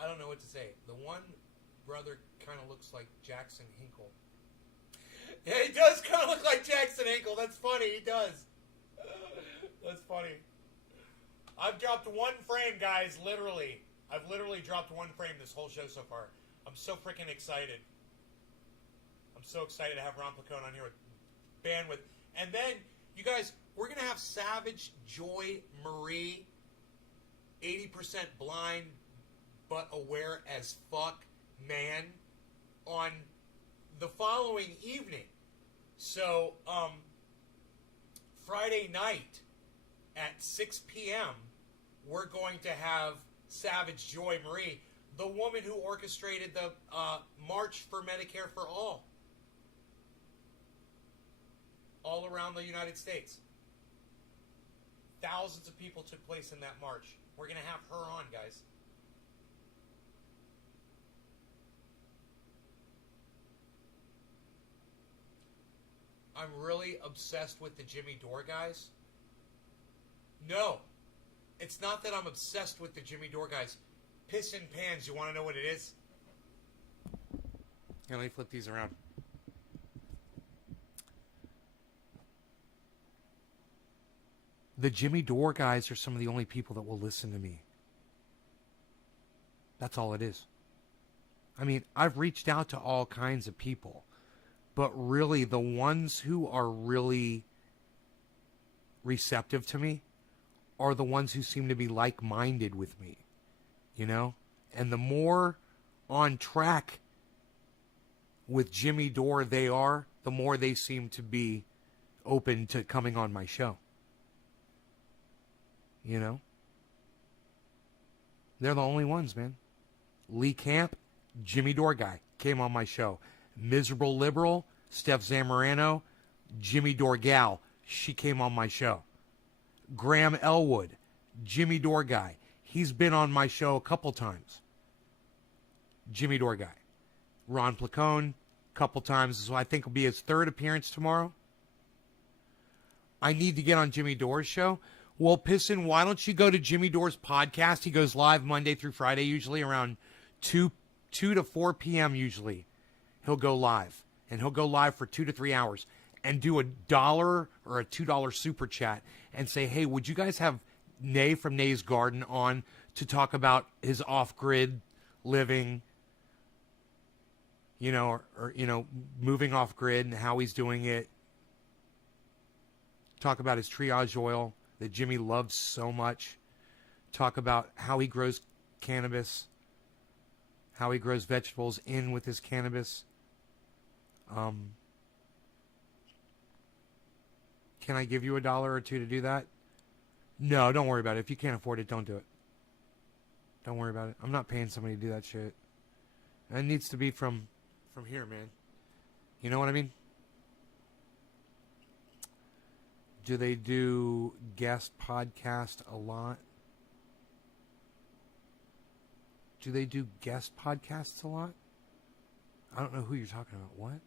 I don't know what to say. The one brother kind of looks like Jackson Hinkle. Yeah, he does kind of look like Jackson Hinkle. That's funny. He does. That's funny. I've dropped one frame, guys. Literally. I've literally dropped one frame this whole show so far. I'm so freaking excited. I'm so excited to have Ron Placone on here with bandwidth. And then, you guys, we're going to have Savage Joy Marie, 80% blind but aware as fuck man, on the following evening. So, Friday night at 6 p.m., we're going to have Savage Joy Marie, the woman who orchestrated the March for Medicare for all around the United States. Thousands of people took place in that march. We're going to have her on, guys. I'm really obsessed with the Jimmy Dore guys. No, it's not that I'm obsessed with the Jimmy Dore guys. Piss and pans, you want to know what it is? Here, let me flip these around. The Jimmy Dore guys are some of the only people that will listen to me. That's all it is. I mean, I've reached out to all kinds of people, but really the ones who are really receptive to me are the ones who seem to be like-minded with me, you know? And the more on track with Jimmy Dore they are, the more they seem to be open to coming on my show. You know? They're the only ones, man. Lee Camp, Jimmy Dore guy, came on my show. Miserable Liberal, Steph Zamorano, Jimmy Dore gal, she came on my show. Graham Elwood, Jimmy Dore guy, he's been on my show a couple times. Jimmy Dore guy. Ron Placone, couple times, so I think will be his third appearance tomorrow. I need to get on Jimmy Dore's show. Well, Piston, why don't you go to Jimmy Dore's podcast? He goes live Monday through Friday, usually around 2 to 4 p.m. usually. He'll go live. And he'll go live for 2 to 3 hours and do $1 or a $2 super chat and say, hey, would you guys have Nay from Nay's Garden on to talk about his off-grid living, you know, or you know, moving off-grid and how he's doing it. Talk about his triage oil that Jimmy loves so much. Talk about how he grows cannabis, how he grows vegetables in with his cannabis. Can I give you $1 or $2 to do that? No, don't worry about it. If you can't afford it, don't do it. Don't worry about it. I'm not paying somebody to do that shit. It needs to be from here, man. You know what I mean? Do they do guest podcast a lot? Do they do guest podcasts a lot? I don't know who you're talking about. What?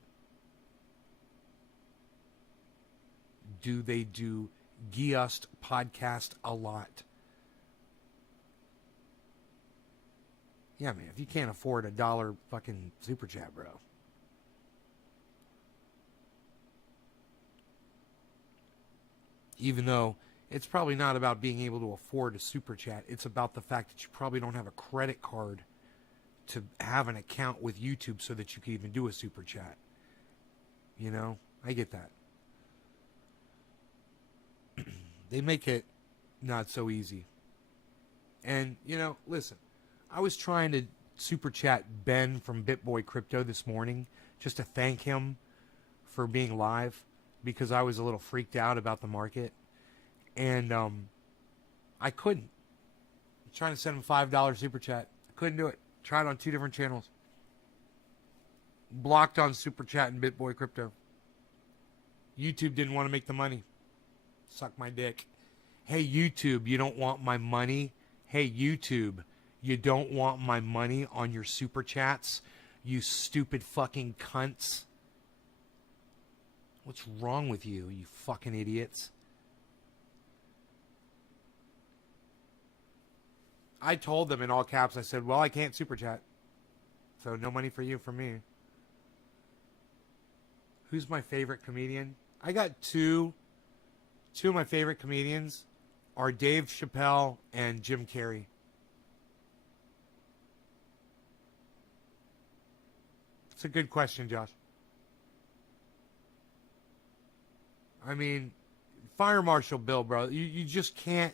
Do they do guest podcast a lot? Yeah, man, if you can't afford $1 fucking super chat, bro. Even though it's probably not about being able to afford a super chat. It's about the fact that you probably don't have a credit card to have an account with YouTube so that you can even do a super chat. You know? I get that. They make it not so easy. And, you know, listen. I was trying to super chat Ben from BitBoy Crypto this morning just to thank him for being live because I was a little freaked out about the market. And I couldn't. I was trying to send him $5 super chat. I couldn't do it. Tried on 2 different channels. Blocked on super chat and BitBoy Crypto. YouTube didn't want to make the money. Suck my dick. Hey, YouTube, you don't want my money? Hey, YouTube, you don't want my money on your super chats? You stupid fucking cunts. What's wrong with you, you fucking idiots? I told them in all caps, I said, well, I can't super chat. So no money for you from me. Who's my favorite comedian? I got two. Two of my favorite comedians are Dave Chappelle and Jim Carrey. It's a good question, Josh. I mean, Fire Marshal Bill, bro. You just can't.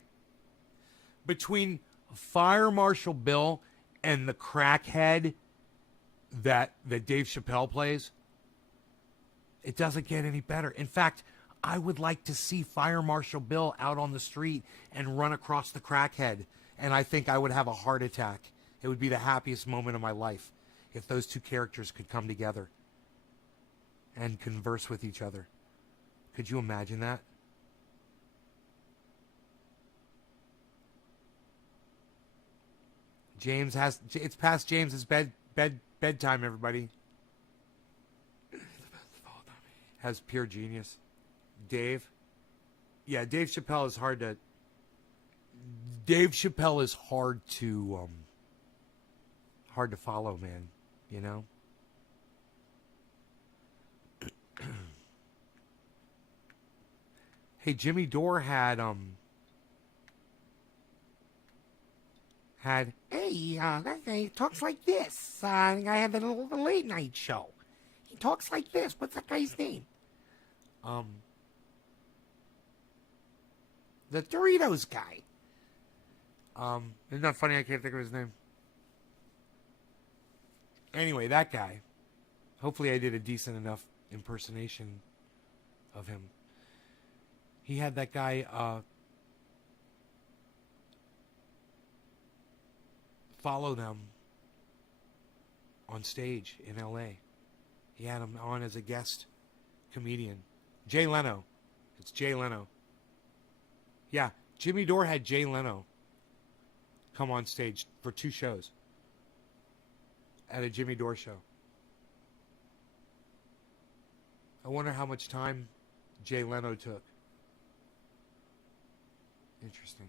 Between Fire Marshal Bill and the crackhead that Dave Chappelle plays, it doesn't get any better. In fact, I would like to see Fire Marshal Bill out on the street and run across the crackhead, and I think I would have a heart attack. It would be the happiest moment of my life if those two characters could come together and converse with each other. Could you imagine that? It's past James's bedtime, everybody. Has pure genius. Dave. Yeah, Dave Chappelle is hard to follow, man, you know? Hey, Jimmy Dore had hey, that guy talks like this. The guy had the late night show. He talks like this. What's that guy's name? The Doritos guy. Isn't that funny? I can't think of his name. Anyway, that guy. Hopefully I did a decent enough impersonation of him. He had that guy follow them on stage in LA. He had him on as a guest comedian. Jay Leno. It's Jay Leno. Yeah, Jimmy Dore had Jay Leno come on stage for 2 shows at a Jimmy Dore show. I wonder how much time Jay Leno took. Interesting.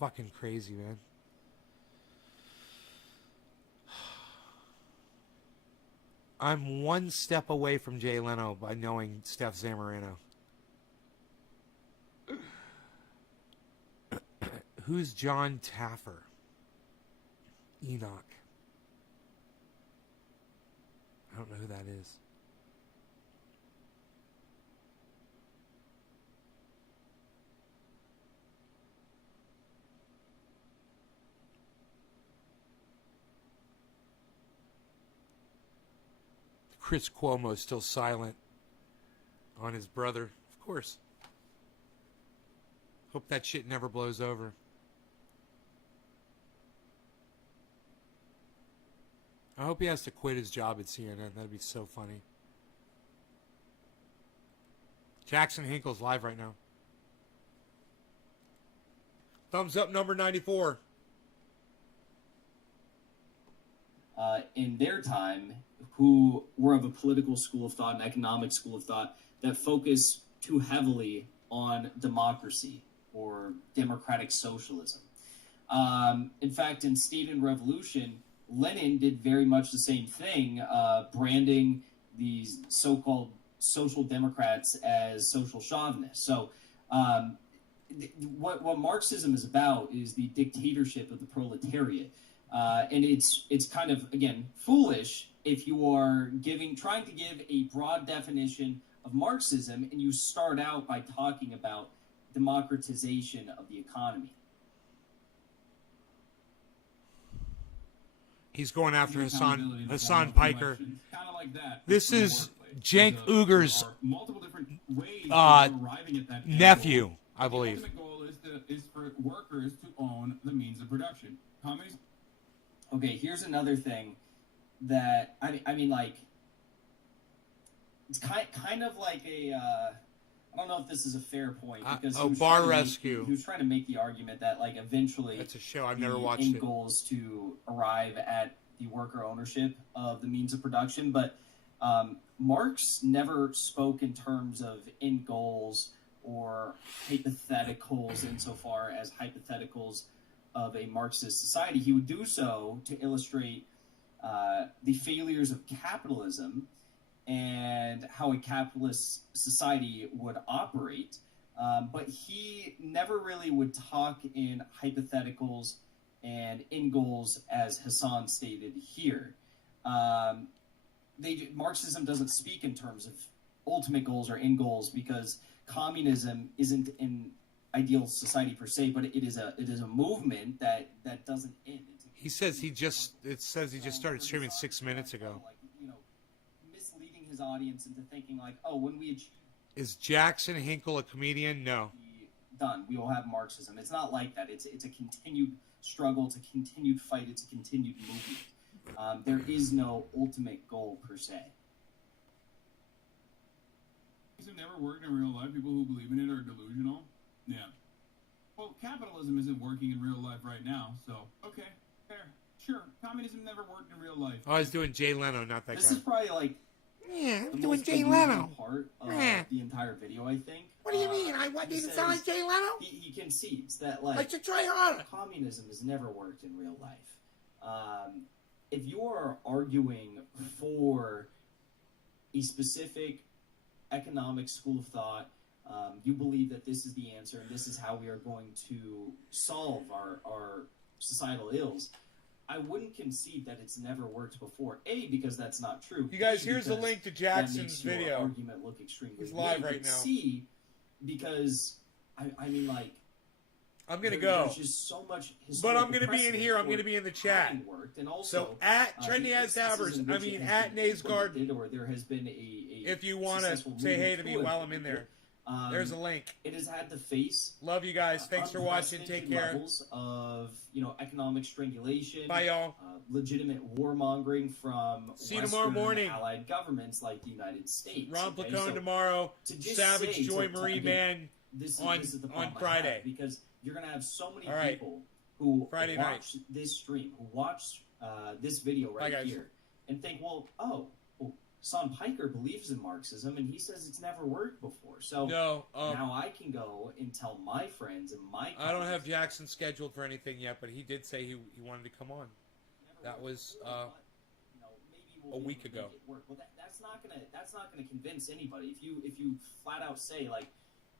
Fucking crazy, man. I'm one step away from Jay Leno by knowing Steph Zamorano. Who's John Taffer? Enoch. I don't know who that is. Chris Cuomo is still silent on his brother. Of course. Hope that shit never blows over. I hope he has to quit his job at CNN. That'd be so funny. Jackson Hinkle's live right now. Thumbs up, number 94. In their time, who were of a political school of thought, an economic school of thought, that focus too heavily on democracy or democratic socialism. In fact, in State and Revolution, Lenin did very much the same thing, branding these so-called social democrats as social chauvinists. So what Marxism is about is the dictatorship of the proletariat. And it's kind of, again, foolish if you are trying to give a broad definition of Marxism and you start out by talking about democratization of the economy. He's going after Hassan Piker. Kind of like that. This is Cenk Uyghur's multiple different ways of arriving at that nephew, goal. I believe. The ultimate goal is for workers to own the means of production. Communism. Okay, here's another thing that I mean, like, it's kind of like a I don't know if this is a fair point because Bar Rescue. He was trying to make the argument that, like, eventually That's a show I've never watched. The end it. goal is to arrive at the worker ownership of the means of production, but Marx never spoke in terms of end goals or hypotheticals insofar as hypotheticals of a Marxist society. He would do so to illustrate the failures of capitalism and how a capitalist society would operate. But he never really would talk in hypotheticals and end goals as Hassan stated here. Marxism doesn't speak in terms of ultimate goals or end goals because communism isn't an ideal society per se, but it is a movement that doesn't end. He says he just started streaming 6 minutes ago. Like, misleading his audience into thinking like, oh, when we achieve Is Jackson Hinkle a comedian? No. done, we will have Marxism. It's not like that. It's a continued struggle. It's a continued fight. It's a continued movement. There is no ultimate goal per se. It never worked in real life. People who believe in it are delusional. Yeah. Well, capitalism isn't working in real life right now, so okay, fair, sure. Communism never worked in real life. Oh, I was doing Jay Leno, not that This guy. is probably like Yeah, the I'm doing most Jay confusing Leno. part of Yeah. the entire video, I think. What do you mean? I he didn't sound like says- Jay Leno? He concedes that I like should try harder. communism has never worked in real life. If you are arguing for a specific economic school of thought, you believe that this is the answer and this is how we are going to solve our societal ills, I wouldn't concede that it's never worked before. A, because that's not true. You guys, B, here's the because link to that Jackson's makes your video. argument look extremely He's live weak. right But now. C, because I mean, like, I'm gonna there- go. There's just so much But I'm historical gonna be in precedent here. I'm for gonna be in the chat. having worked, and also, So at Trendy As instances Dabbers, in I which mean it has at been Naysguard, implemented, or there has been a if you want to successful say hey movement to me through it. while I'm in there. There's a link. It has had to face Love you guys. Thanks for watching. Take unprecedented care. levels of economic strangulation, Bye, y'all. legitimate warmongering from See you tomorrow Western morning. allied governments like the United States. Ron okay? Placone So tomorrow. to just Savage say, Joy to- Marie again, Man. this on- is the on problem I Friday. have, because you're going to have so many All right. people who Friday watch this stream, who watch this video Bye, right guys. here, and think, well, Son Piker believes in Marxism, and he says it's never worked before. So No, now I can go and tell my friends and my I don't have colleagues Jackson scheduled for anything yet, but he did say he wanted to come on. it never That worked was before, but, maybe we'll a be week able to ago. make it work. Well, that's not gonna convince anybody. If you flat out say like